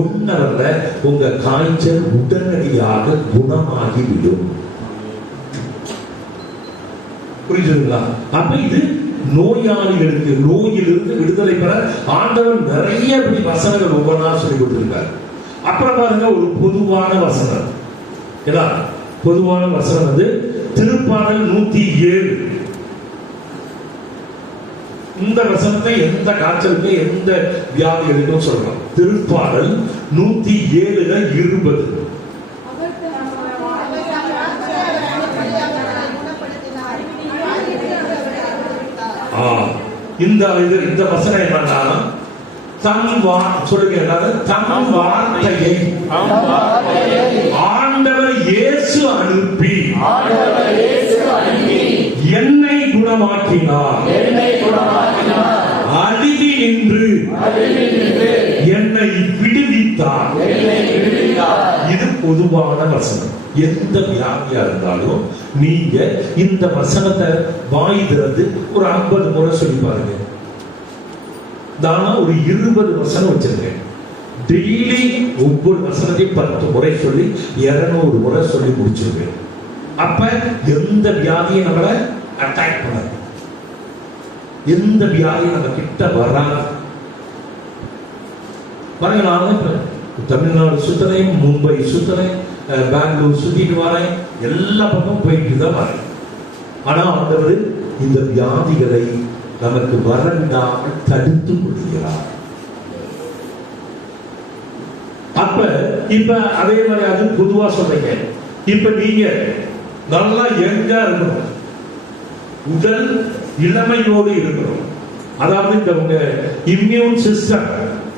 1 ஹவர்ல உங்க காய்ச்சல் உடனடியாக குணமாகிவிடும். புரிஞ்சுதுங்களா? அப்ப இது நோயாளிகளுக்கு நோயிலிருந்து விடுதலை பெற ஆண்டவர் நிறைய வசனங்கள் ஒவ்வொன்றா சொல்லி கொடுத்திருக்காரு. அப்புறம் பாருங்க, ஒரு பொதுவான வசனம். பொதுவான வசனம் வந்து திருப்பாடல் 107. இந்த வசனத்தை எந்த காய்ச்சலுக்கு எந்த வியாதிகளுக்கும் சொல்லலாம். திருப்பாடல் 107:20. இந்த வசனம் என்னன்னா சொல்லுங்க எல்லாரும். தம் வார்த்தையை ஆண்டவர் இயேசு அனுப்பி என்னை குணமாக்கினார். அழுகி நின்று என்னை விடுவித்தார். இது பொதுவான வசனம். எந்த வியாதியா இருந்தாலும் நீங்க இந்த வசனத்தை வாய் திறந்து ஒரு 50 முறை சொல்லி பாருங்க. தானா ஒரு 20 வசனம் வச்சிருக்கேன். டெய்லி ஒவ்வொரு வசனத்தையும் 10 முறை சொல்லி 200 முறை சொல்லி முடிச்சிருக்கேன். அப்ப எந்த வியாதியை நம்மளை அட்டாக் பண்ணாது, எந்த வியாதியும் நம்ம கிட்ட வராது. பாருங்க, நான் தமிழ்நாடு சுத்துறேன், மும்பை சுத்துறேன், பெங்களூர் சுத்திட்டு வரேன், எல்லா பக்கம் போயிட்டு தான் வரேன். ஆனா ஆண்டவர் இந்த வியாதிகளை நமக்கு வரவிடாமல் தடுத்து கொள்கிறார். அப்ப இப்ப அதே மாதிரி அது பொதுவா சொல்றீங்க. இப்ப நீங்க நல்லா யங்கா இருக்கணும், உடல் இளமையோடு இருக்கணும். அதாவது இந்த உங்க இம்யூன் சிஸ்டம்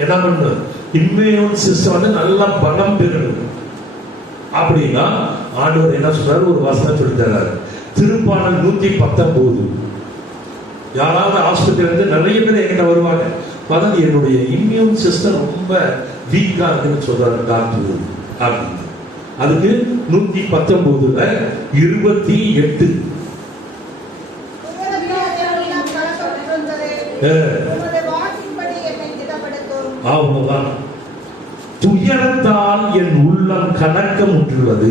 என்ன பண்ணணும்? இம்யூன் சிஸ்டம் வந்து நல்லா பலம் பெறணும். அப்படின்னா ஆண்டவர் என்ன சொல்றாரு? ஒரு வசனம் சொல்லி தர்றாரு. திருப்பாடல் 119. யாராவது ஆஸ்பத்திரி இருந்து நிறைய பேர் என்கிட்ட வருவாங்க. பதவி என்னுடைய இம்யூன் சிஸ்டம் ரொம்ப வீக்கா இருக்குன்னு சொல்றாரு டாக்டர் அப்படின்னு. அதுக்கு 119:28. அவ்வளவுதான். துயரத்தால் என் உள்ளம் கலக்கமுற்றுள்ளது.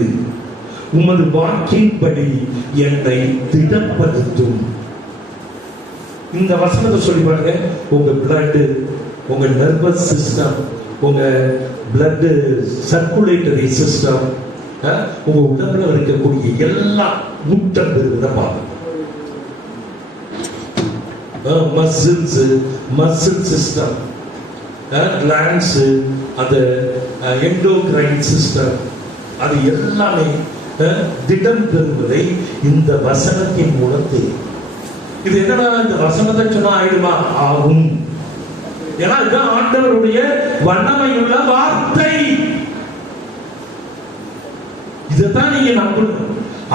உமது வாக்கின்படி என்னை திடப்படுத்தும். இந்த வசனத்தை சொல்லி பாருங்க. உங்க பிளட், உங்க நர்வஸ் சிஸ்டம், உங்க பிளட் சர்க்குலேட்டரி சிஸ்டம், உங்க உடம்புல இருக்கக்கூடிய எல்லா ஊட்டம் பெறுவதை பாருங்க. மசில் சிஸ்டம், கிளான்ஸ், அந்த எண்டோகிரைன் சிஸ்டம், அது எல்லாமே திடம் பெறுவதை இந்த வசனத்தின் மூலம் தெரியும். இது என்னடா இந்த வசனத்தை சொன்னா ஆயிடுமா? ஆகும். ஏன்னா இதுதான் ஆண்டவருடைய வல்லமையுள்ள வார்த்தை. இதைத்தான் நீங்க நம்பணும்.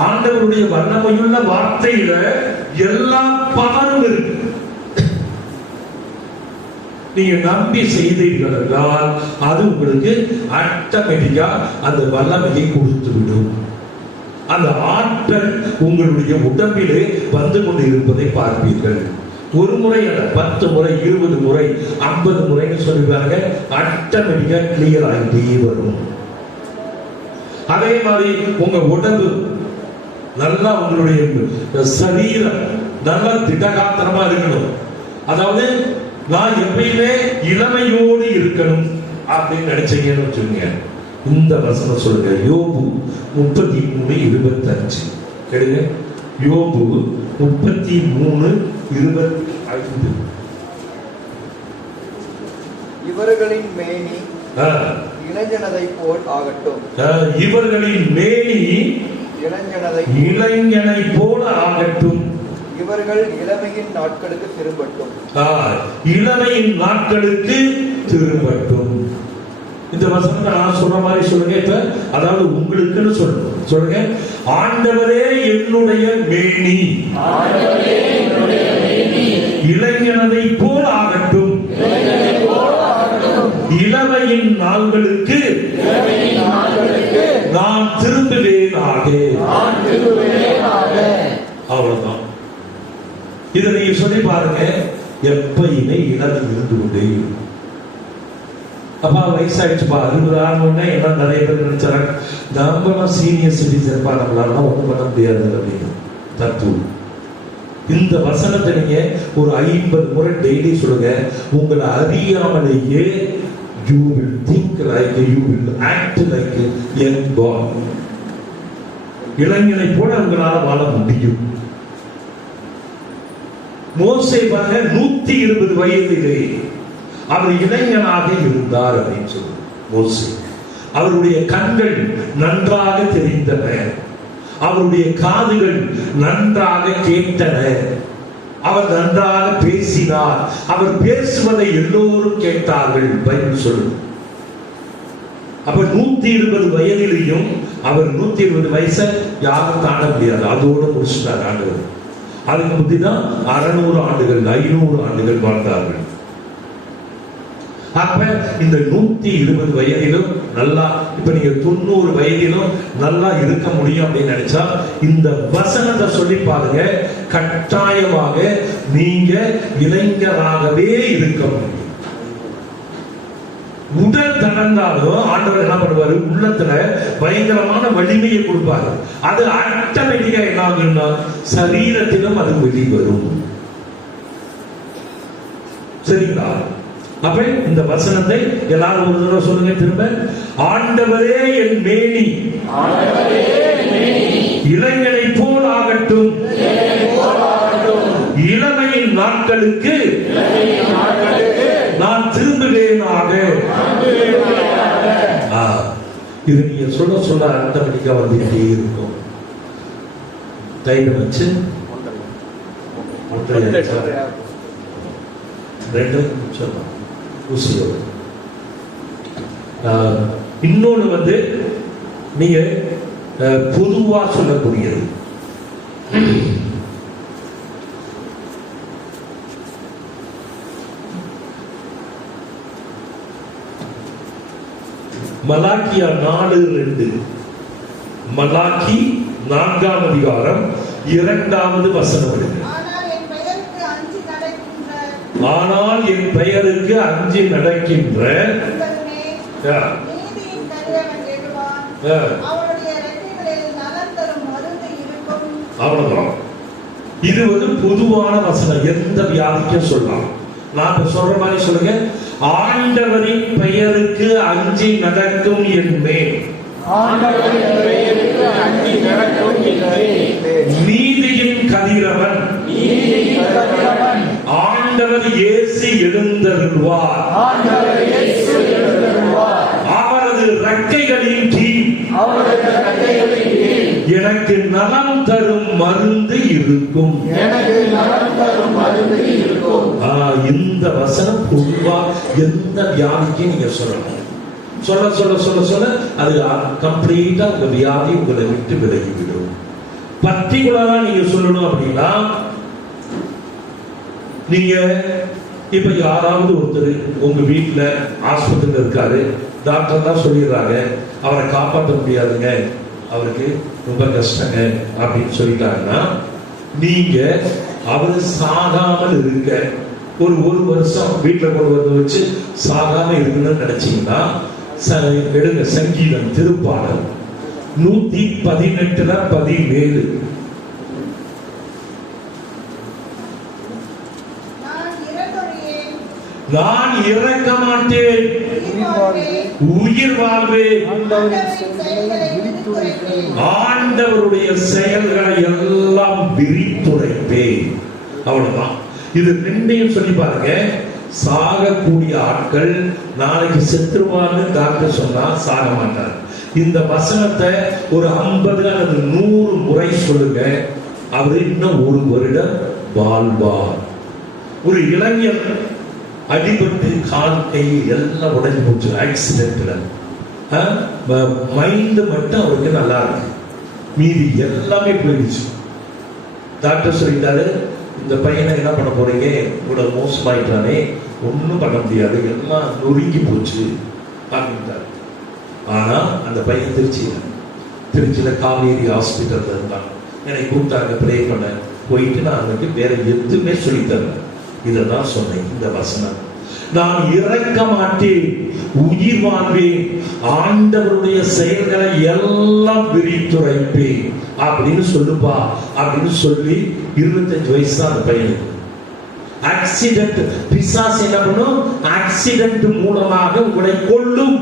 ஆண்டவருடைய வல்லமையுள்ள வார்த்தையில எல்லா பவரும் இருக்கு. நீங்க நம்பி செய்தீர்கள் என்றால் அது உங்களுக்கு ஆட்டோமேட்டிக்கா அந்த வல்லமையை கொடுத்து விடும். அந்த ஆற்றல் உங்களுடைய உடம்பிலே வந்து கொண்டு இருப்பதை பார்ப்பீர்கள். ஒரு முறை அல்ல, 10 முறை, 20 முறை, 50 முறைன்னு சொல்லிடுவாங்க. ஆட்டோமேட்டிக்கா கிளியர் ஆகிட்டே வரும். அதே மாதிரி உங்க உடம்பு நல்லா, உங்களுடைய சரீரம் நல்லா திடகாத்திரமா இருக்கணும். அதாவது நான் எப்பயுமே இளமையோடு இருக்கணும் அப்படின்னு நினைச்சீங்கன்னு வச்சுக்கோங்க. இந்த வசனம் சொல்லுங்க. யோபு 33:25 கேளுங்க. யோபு 33:25. இவர்களின் மேனி இளைஞனதை போல் ஆகட்டும். இவர்களின் மேனி இளைஞனை போல ஆகட்டும். இவர்கள் இளமையின் நாட்களுக்கு திரும்பட்டும். இளமையின் நாட்களுக்கு திரும்பட்டும். இந்த வசனத்தை நான் சொல்ற மாதிரி சொல்லுங்க. இப்ப அதாவது உங்களுக்குன்னு சொல்லுங்க. ஆண்டவரே என்னுடைய மேனி இளைஞனதை போல் ஆகட்டும். இளமையின் நாள்களுக்கு நான் திரும்புவேனாக. அவ்வளவுதான். இதை நீங்க சொல்லி பாருங்க. எப்பயுமே இளமை இருந்து கொண்டே இருக்கும். அப்பா வயசாயிடுச்சுப்பா, 60 ஆகணும்னா என்ன நிறைய பேர் நினைச்சாங்க, நம்மளாம் சீனியர் சிட்டிசன் பா, நம்மளால ஒன்றும் பண்ண முடியாது அப்படின்னு தத்துவம். இந்த வசனத்தை நீங்க ஒரு 50 முறை டெய்லி சொல்லுங்க. உங்களை அறியாமலேயே you will think like, you will act like a young boy. இளைஞனை போல உங்களால வாழ முடியும். மோசே பாருங்க, 120 வயதிலே அவர் இளைஞனாக இருந்தார் அப்படின்னு சொல்லுவார் மோசே. அவருடைய கண்கள் நன்றாக தெரிந்தன, அவருடைய காதுகள் நன்றாக கேட்டன, அவர் நன்றாக பேசினார், அவர் பேசுவதை எல்லோரும் கேட்டார்கள் பைபிள் சொல்லுது. அப்ப 120 வயதிலையும் அவர் 120 வயசை யாரும் தாண்ட முடியாது, அதோடு முடிச்சுட்டார் ஆண்டவர். அதுக்கு முந்திதான் 600 ஆண்டுகள் 500 ஆண்டுகள் வாழ்ந்தார்கள். அப்ப இந்த 120 வயதிலும் நல்லா, இப்ப நீங்க 90 வயதிலும் நல்லா இருக்க முடியும் அப்படின்னு நினைச்சா இந்த வசனத்தை சொல்லி பாருங்க. கட்டாயமாக நீங்க இளைஞராகவே இருக்க முடியும். உடல் தளர்ந்தாலும் ஆண்டவர் என்ன பண்ணுவாரு, உள்ளத்துல பயங்கரமான வலிமையை கொடுப்பாரு. அது ஆட்டோமேட்டிக்கா என்ன ஆகும்னா சரீரத்திலும் அது வெளிவரும். சரிங்களா? அப்ப இந்த வசனத்தை எல்லாரும் ஒரு தடவை சொல்லுங்க திரும்ப. ஆண்டவரே என் மேனி இளைஞனை போல் ஆகட்டும். இளமையின் நாட்களுக்கு நான் திரும்புவேனாக. இது நீங்க சொல்ல சொல்ல ஆட்டோமேட்டிக்கா வந்துகிட்டே இருக்கும். டைம் வச்சு 2 நிமிஷம் ஊசியோடு. இன்னொன்று வந்து நீங்க பொதுவா சொல்லக்கூடியது. மலாக்கியா 4:2. மலாக்கி 4ஆம் அதிகாரம் 2வது வசனம் வருகிறது. ஆனால் என் பெயருக்கு அஞ்சி நடக்கின்ற அவ்வளவுதான். இது பொதுவான வசனம், எந்த வியாதிக்கும் சொல்லலாம். நான் இப்ப சொல்ற மாதிரி சொல்லுங்க. ஆண்டவரின் பெயருக்கு அஞ்சி நடக்கும் என்பேன், நீதியின் கதிரவன் ஆண்டவர் இயேசு எழுந்தருள்வார், அவரது ரெக்கைகளின் கீழ் எனக்கு நலம் தரும் மருந்து இருக்கும். இந்த வசனம் பொதுவா எந்த வியாதிக்கு நீங்க சொல்லணும். சொல்ல சொல்ல சொல்ல சொல்ல அது கம்ப்ளீட்டா உங்க வியாதி உங்களை விட்டு விலகிவிடும். பர்டிகுலரா நீங்க சொல்லணும் அப்படின்னா, நீங்க இப்ப யாராவது ஒருத்தர் உங்க வீட்டுல ஆஸ்பத்திரியில் இருக்காரு, டாக்டர் தான் சொல்லிடுறாங்க அவரை காப்பாற்ற முடியாதுங்க, அவருக்கு ரொம்ப கஷ்டங்க அப்படின்னு சொல்லிட்டாங்கன்னா, நீங்க அவரு சாகாமல் இருக்க ஒரு வருஷம் வீட்டுல கொண்டு வந்து வச்சு சாகாம இருக்குன்னு நினைச்சீங்கன்னா, எடுங்க சங்கீதம் திருப்பாடல் 118:17. நான் இறக்க மாட்டேன், உயிர் வாழ்வேன், ஆண்டவருடைய செயல்களை எல்லாம் விரித்துரைப்பேன். அவ்வளவுதான். இது ரெண்டையும் சொல்லி பாருங்க. சாகக்கூடிய ஆட்கள் நாளைக்கு செத்துருவான்னு டாக்டர் சொன்னா சாக மாட்டார். இந்த வசனத்தை ஒரு 50 அல்லது 100 முறை சொல்லுங்க, அவர் இன்னும் 1 வருடம் வாழ்வார். ஒரு இளைஞர் அடிபட்டு கால் கை எல்லாம் உடஞ்சி போச்சு ஆக்சிடென்ட்ல, மைண்ட் மட்டும் அவருக்கு நல்லா இருக்கு, மீதி எல்லாமே போயிடுச்சு. டாக்டர் சொல்லிட்டாரு, இந்த பையனை என்ன பண்ண போறீங்க, இவ்வளவு மோசமாயிட்டானே, ஒன்றும் பண்ண முடியாது, எல்லாம் நொறுங்கி போச்சு அப்படின்ட்டாரு. ஆனா அந்த பையன் திருச்சியில காவேரி ஹாஸ்பிட்டல்ல இருந்தான். என்னை கூப்பிட்டாங்க ப்ரே பண்ண, போயிட்டு நான் அவனுக்கு வேற எதுவுமே சொல்லித்தரேன், இதான் சொன்னேன் இந்த வசனம். நான் இறக்க மாட்டேன், உயிர் வாழ்வேன், ஆண்டவருடைய செயல்களை எல்லாம் விரித்துரைப்பேன் அப்படின்னு சொல்லுப்பா அப்படின்னு சொல்லி 25 வயசு தான் அந்த பையனுக்கு. ஆக்சிடென்ட், பிசாசு என்ன பண்ணும், ஆக்சிடென்ட் மூலமாக உங்களை கொல்லும்.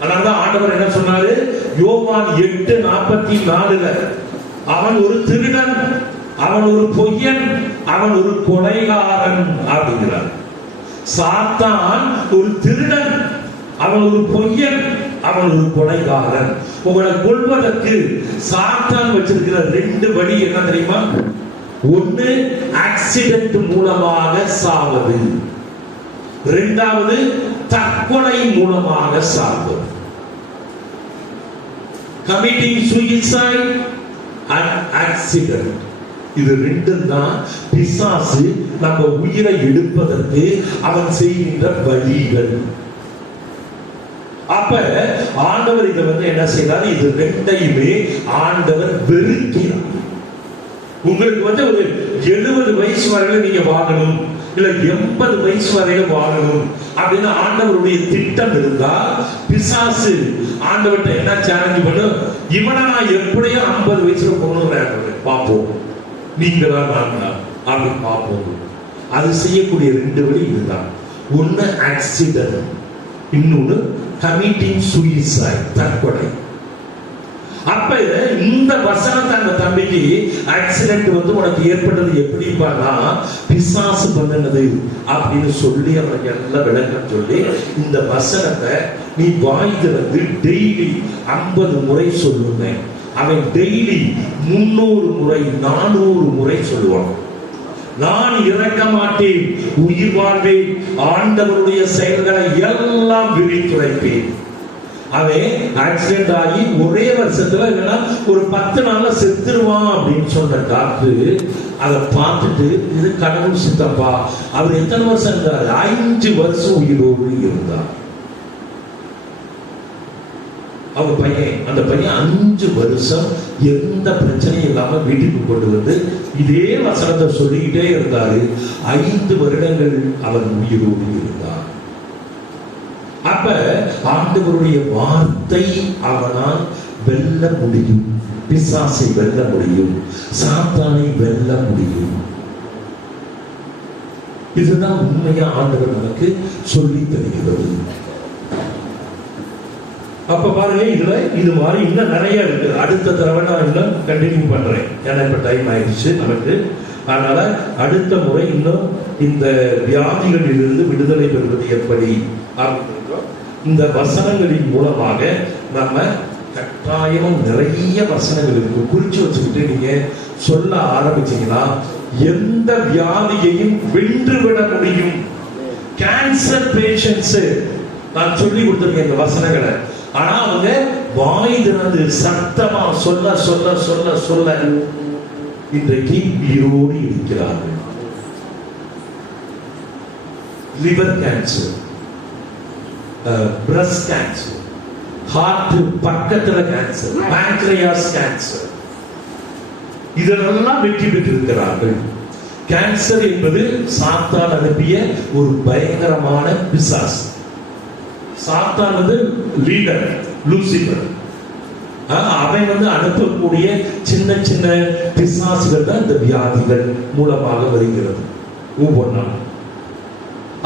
அதனாலதான் ஆண்டவர் என்ன சொன்னாரு, யோவான் 8:44, அவன் ஒரு திருடன், அவன் ஒரு பொய்யன், அவன் ஒரு கொலைகாரன் அப்படிங்கிறார். சாத்தான் ஒரு திருடன், அவன் ஒரு பொய்யன், அவன் ஒரு கொலைகாரன். உங்களை கொல்வதற்கு சாத்தான் வச்சிருக்கிற 2 வழி என்ன தெரியுமா? ஒன்னு ஆக்சிடென்ட் மூலமாக சாவது, 2வது தற்கொலை மூலமாக சாவது. கமிட்டிங் சூசைட் அண்ட் ஆக்சிடென்ட், இது 2 தான் பிசாசு நம்ம உயிரை எடுப்பதற்கு அவன் செய்கின்ற வழிகள். அப்ப ஆண்டவர் இதை என்ன செய்யறாரு, இது 2யுமே ஆண்டவர் வெறுக்கிறார். உங்களுக்கு ஒரு 70 வயசு வரையில நீங்க வாழணும், இல்ல 80 வயசு வரையில வாழணும் அப்படின்னு ஆண்டவருடைய திட்டம் இருந்தா, பிசாசு ஆண்டவர்கிட்ட என்ன சேலஞ்ச் பண்ணும், இவனை நான் எப்படியும் 50 வயசுல போகணும் பார்ப்போம், நீங்களா நாங்களா அப்படின்னு பார்ப்போம். அது செய்யக்கூடிய 2 வழி இதுதான். ஒன்னு ஆக்சிடென்ட், இன்னொன்னு கமிட்டிங் சூசைட், தற்கொலை. அப்ப இந்த வசனத்தை அந்த தம்பிக்கு ஆக்சிடென்ட் உனக்கு ஏற்பட்டது எப்படிப்பானா, பிசாசு பண்ணினது அப்படின்னு சொல்லி அவனுக்கு எல்லாம் விளக்கம் சொல்லி, இந்த வசனத்தை நீ வாய் திறந்து டெய்லி 50 முறை சொல்லுங்க. அவன் டெய்லி 300 முறை 400 முறை சொல்லுவான். நான் இறக்க மாட்டேன், உயிர் வாழ்வேன், ஆண்டவருடைய செயல்களை எல்லாம் விரித்துரைப்பேன். அவன் ஆக்சிடென்ட் ஆகி ஒரே வருஷத்துல இல்லைன்னா ஒரு 10 நாள்ல செத்துருவான் அப்படின்னு சொன்ன டாக்டர் அதை பார்த்துட்டு, இது கடவுள் சித்தப்பா, அவர் எத்தனை வருஷம் இருந்தார், 5 வருஷம் உயிரோடு இருந்தார். அந்த பையன் 5 வருஷம் எந்த பிரச்சனையும் இல்லாம வீட்டுக்கு கொண்டு வந்து இதே வசனத்தை சொல்லிக்கிட்டே இருந்தாரு. 5 வருடங்கள் அவன் உயிரோடு இருந்தார். அப்ப ஆண்டவருடைய வார்த்தை அவனால் வெல்ல முடியும். பிசாசை வெல்ல முடியும், சாத்தானை வெல்ல முடியும். இதுதான் உண்மையா ஆண்டவர் நமக்கு சொல்லி தருகிறது. அப்ப பாருங்க, இதுல இது மாதிரி இன்னும் நிறைய இருக்கு. அடுத்த தடவை நான் இன்னும் கண்டினியூ பண்றேன், ஏன்னா இப்ப டைம் ஆயிடுச்சு நமக்கு. அதனால அடுத்த முறை இன்னும் இந்த வியாதிகளில் இருந்து விடுதலை பெறுவது எப்படி ஆரம்பிக்கிறோம். இந்த வசனங்களின் மூலமாக நம்ம கட்டாயம் நிறைய வசனங்கள் இருக்கு, குறிச்சு வச்சுக்கிட்டு நீங்க சொல்ல ஆரம்பிச்சீங்கன்னா எந்த வியாதியையும் வென்றுவிட முடியும். கேன்சர் பேஷண்ட்ஸ் நான் சொல்லி கொடுத்திருக்கேன் இந்த வசனங்களை. ஆனா அவங்க வாய் திறந்து சத்தமா சொல்ல சொல்ல சொல்ல சொல்ல இன்றைக்கு உயிரோடு இருக்கிறார்கள். Liver cancer, breast cancer, heart பக்கத்துல கேன்சர், பேங்க்ரியாஸ் கேன்சர், இதெல்லாம் வெற்றி பெற்றிருக்கிறார்கள். கேன்சர் என்பது சாத்தான் அனுப்பிய ஒரு பயங்கரமான பிசாசு. சாத்தான் வந்து லீடர் லூசிபர். அவன் வந்து அனுப்பக்கூடிய சின்ன சின்ன பிசாசுகள் தான் இந்த வியாதிகள் மூலமாக வருகிறது ஒவ்வொன்றா.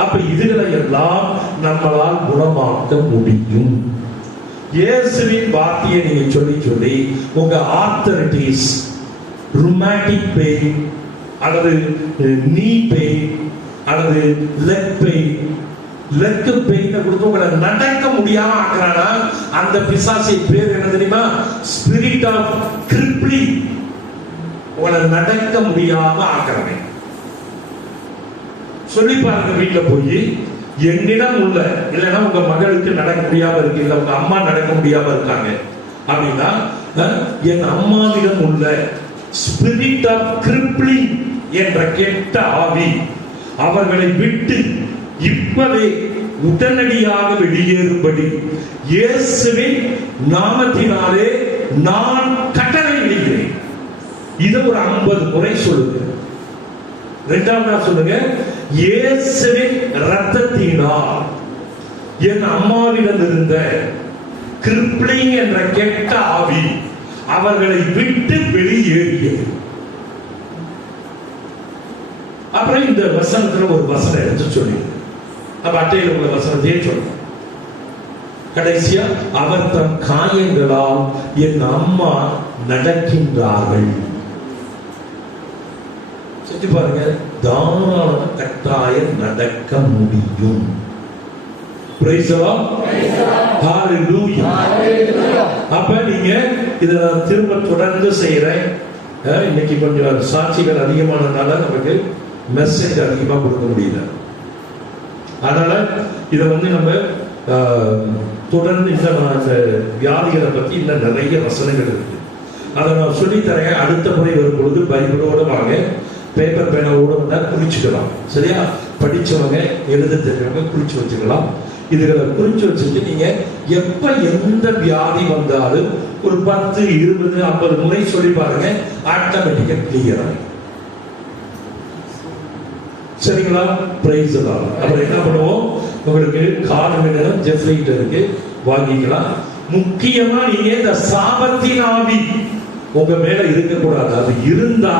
அப்ப இதுகளை எல்லாம் நம்மளால் குணமாக்க முடியும். இயேசுவின் வார்த்தையை நீங்க சொல்லி சொல்லி உங்க ஆர்த்தரைட்டிஸ், ருமேட்டிக் பெயின் அல்லது நீ பெயின் அல்லது லெக் பெயின், லெக் பெயினை கொடுத்து உங்களை நடக்க முடியாம ஆக்குறானா அந்த பிசாசை பேர் என்ன தெரியுமா? Spirit of crippling. உங்களை நடக்க முடியாம ஆக்குறவன். சொல்லி பாருங்க வீட்டுல போய், என்னிடம் உள்ள, இல்லைன்னா உங்க மகளுக்கு நடக்க முடியாம இருக்கு, இல்ல உங்க அம்மா நடக்க முடியாம இருக்காங்க அப்படின்னா, என் அம்மாவிடம் உள்ள ஸ்பிரிட் ஆஃப் கிரிப்ளிங் என்ற கெட்ட ஆவி அவர்களை விட்டு இப்பவே உடனடியாக வெளியேறும்படி இயேசுவின் நாமத்தினாலே நான் கட்டளை இடுகிறேன். இதை ஒரு 50 முறை சொல்லுங்க. இரண்டாவதா சொல்லுங்க, இயேசுவின் இரத்தத்தினால் என் அம்மாவிடம் இருந்த கிரிப்ளிங் என்ற கெட்ட ஆவி அவர்களை விட்டு வெளியேறியது. அப்புறம் இந்த வசனத்துல ஒரு வசனம் எடுத்து சொல்லி, அப்ப அட்டையில் உள்ள வசனத்தையே சொல்றோம். கடைசியா, அவர் தம் காயங்களால் என் அம்மா நடக்கின்றார்கள். செஞ்சு பாருங்க, தாராள கட்டாயம் நடக்க முடியும். Praise the Lord. Hallelujah. அப்ப நீங்க இத திரும்ப தொடர்ந்து செய்யறேன். இன்னைக்கு கொஞ்சம் சாட்சிகள் அதிகமானதுனால நமக்கு மெசேஜ் அதிகமா கொடுக்க முடியல. அதனால இதை வந்து நம்ம தொடர்ந்து இந்த வியாதிகளை பத்தி இன்னும் நிறைய வசனங்கள் இருக்கு, அதை நான் சொல்லித்தரேன். அடுத்த முறை வரும் பொழுது பைபிளோட வாங்க, பேப்பர் பேனாவோட வந்தா குறிச்சுக்கலாம். சரியா? படிச்சவங்க எழுத தெரிஞ்சவங்க குறிச்சு வச்சுக்கலாம். இதுகளை குறிச்சு வச்சுட்டு நீங்க எப்ப எந்த வியாதி வந்தாலும் ஒரு 10, 20, 50 முறை சொல்லி பாருங்க, ஆட்டோமேட்டிக்கா கிளியர் ஆகும். சரிங்களா? Praise the Lord. அப்புறம் என்ன பண்ணுவோம், உங்களுக்கு கார்டு ஜெஃப்ரிட்ட இருக்கு, வாங்கிக்கலாம். முக்கியமா நீங்க இந்த சாபத்தின் ஆவி உங்க மேல இருக்க கூடாது. அது இருந்தா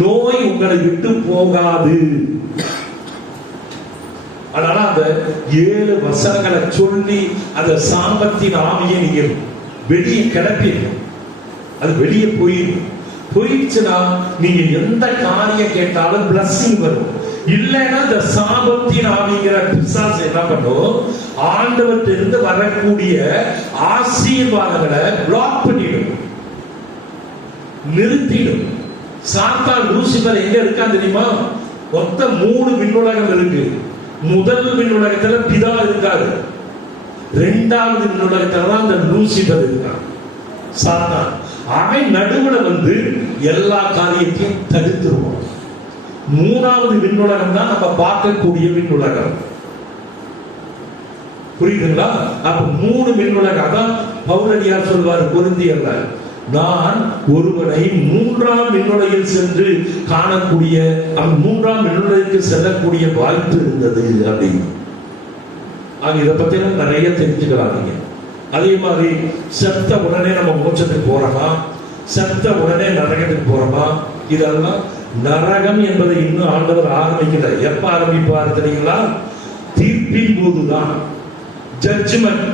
நோய் உங்களை விட்டு போகாது. அதனால அந்த 7 வசனங்களை சொல்லி அந்த சாபத்தின் ஆவியை நீங்க வெளியே கிளப்பீங்க. அது வெளியே போயிடுச்சுன்னா நீங்க எந்த காரியம் கேட்டாலும் பிளஸிங் வரும். இல்லைன்னா இந்த சாபத்தின் ஆவிங்கிற பிசாசு என்ன பண்ணும், ஆண்டவர்கிட்ட இருந்து வரக்கூடிய ஆசீர்வாதங்களை பிளாக் பண்ணிடும், நிறுத்திடும். சாத்தான் லூசிபர் எங்க இருக்கான் தெரியுமா? மொத்தம் 3 விண்ணுலகம் இருக்கு. முதல் விண்ணுலகத்துல பிதா இருக்காரு, 2வது விண்ணுலகத்துல தான் அந்த லூசிபர் இருக்கான், சாத்தான். அவன் நடுவுல வந்து எல்லா காரியத்தையும் தடுத்துருவான். 3வது விண்ணுலகம் தான் நம்ம பார்க்கக்கூடிய விண்ணுலகம். புரியுதுங்களா? அப்ப 3 விண்ணுலகம். அதான் பவுலடியார் சொல்வார் கொரிந்தியர்ல, நான் ஒருவனை 3ஆம் விண்ணுலகில் சென்று காணக்கூடிய, அவன் 3ஆம் விண்ணுலகிற்கு செல்லக்கூடிய வாய்ப்பு இருந்தது அப்படின்னு. இதை பத்தி நிறைய தெரிஞ்சுக்கலாம் நீங்க. அதே மாதிரி செத்த உடனே நம்ம மோட்சத்துக்கு போறோமா, செத்த உடனே நரகத்துக்கு போறோமா? இதெல்லாம் நரகம் என்பதை இன்னும் ஆண்டவர் ஆரம்பிக்கல. எப்ப ஆரம்பிப்பார் தெரியுங்களா? தீர்ப்பின் போதுதான். ஜட்ஜ்மெண்ட்,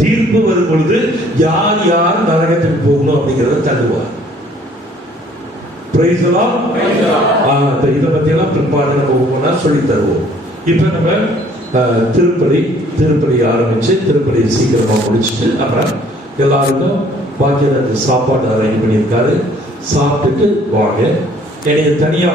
தீர்ப்பு வரும் பொழுது யார் யார் நரகத்துக்கு போகணும் அப்படிங்கறத தள்ளுவார். Praise the Lord. இதை பத்தி எல்லாம் பிற்பாடு நம்ம ஒவ்வொன்றா சொல்லி தருவோம். இப்ப நம்ம திருப்பலி ஆரம்பிச்சு திருப்பலி சீக்கிரமா முடிச்சுட்டு அப்புறம் எல்லாருக்கும் பாக்கிய சாப்பாடு அரேஞ்ச் பண்ணியிருக்காரு. சாப்பிட்டுட்டு வாங்க. என்னைய தனியா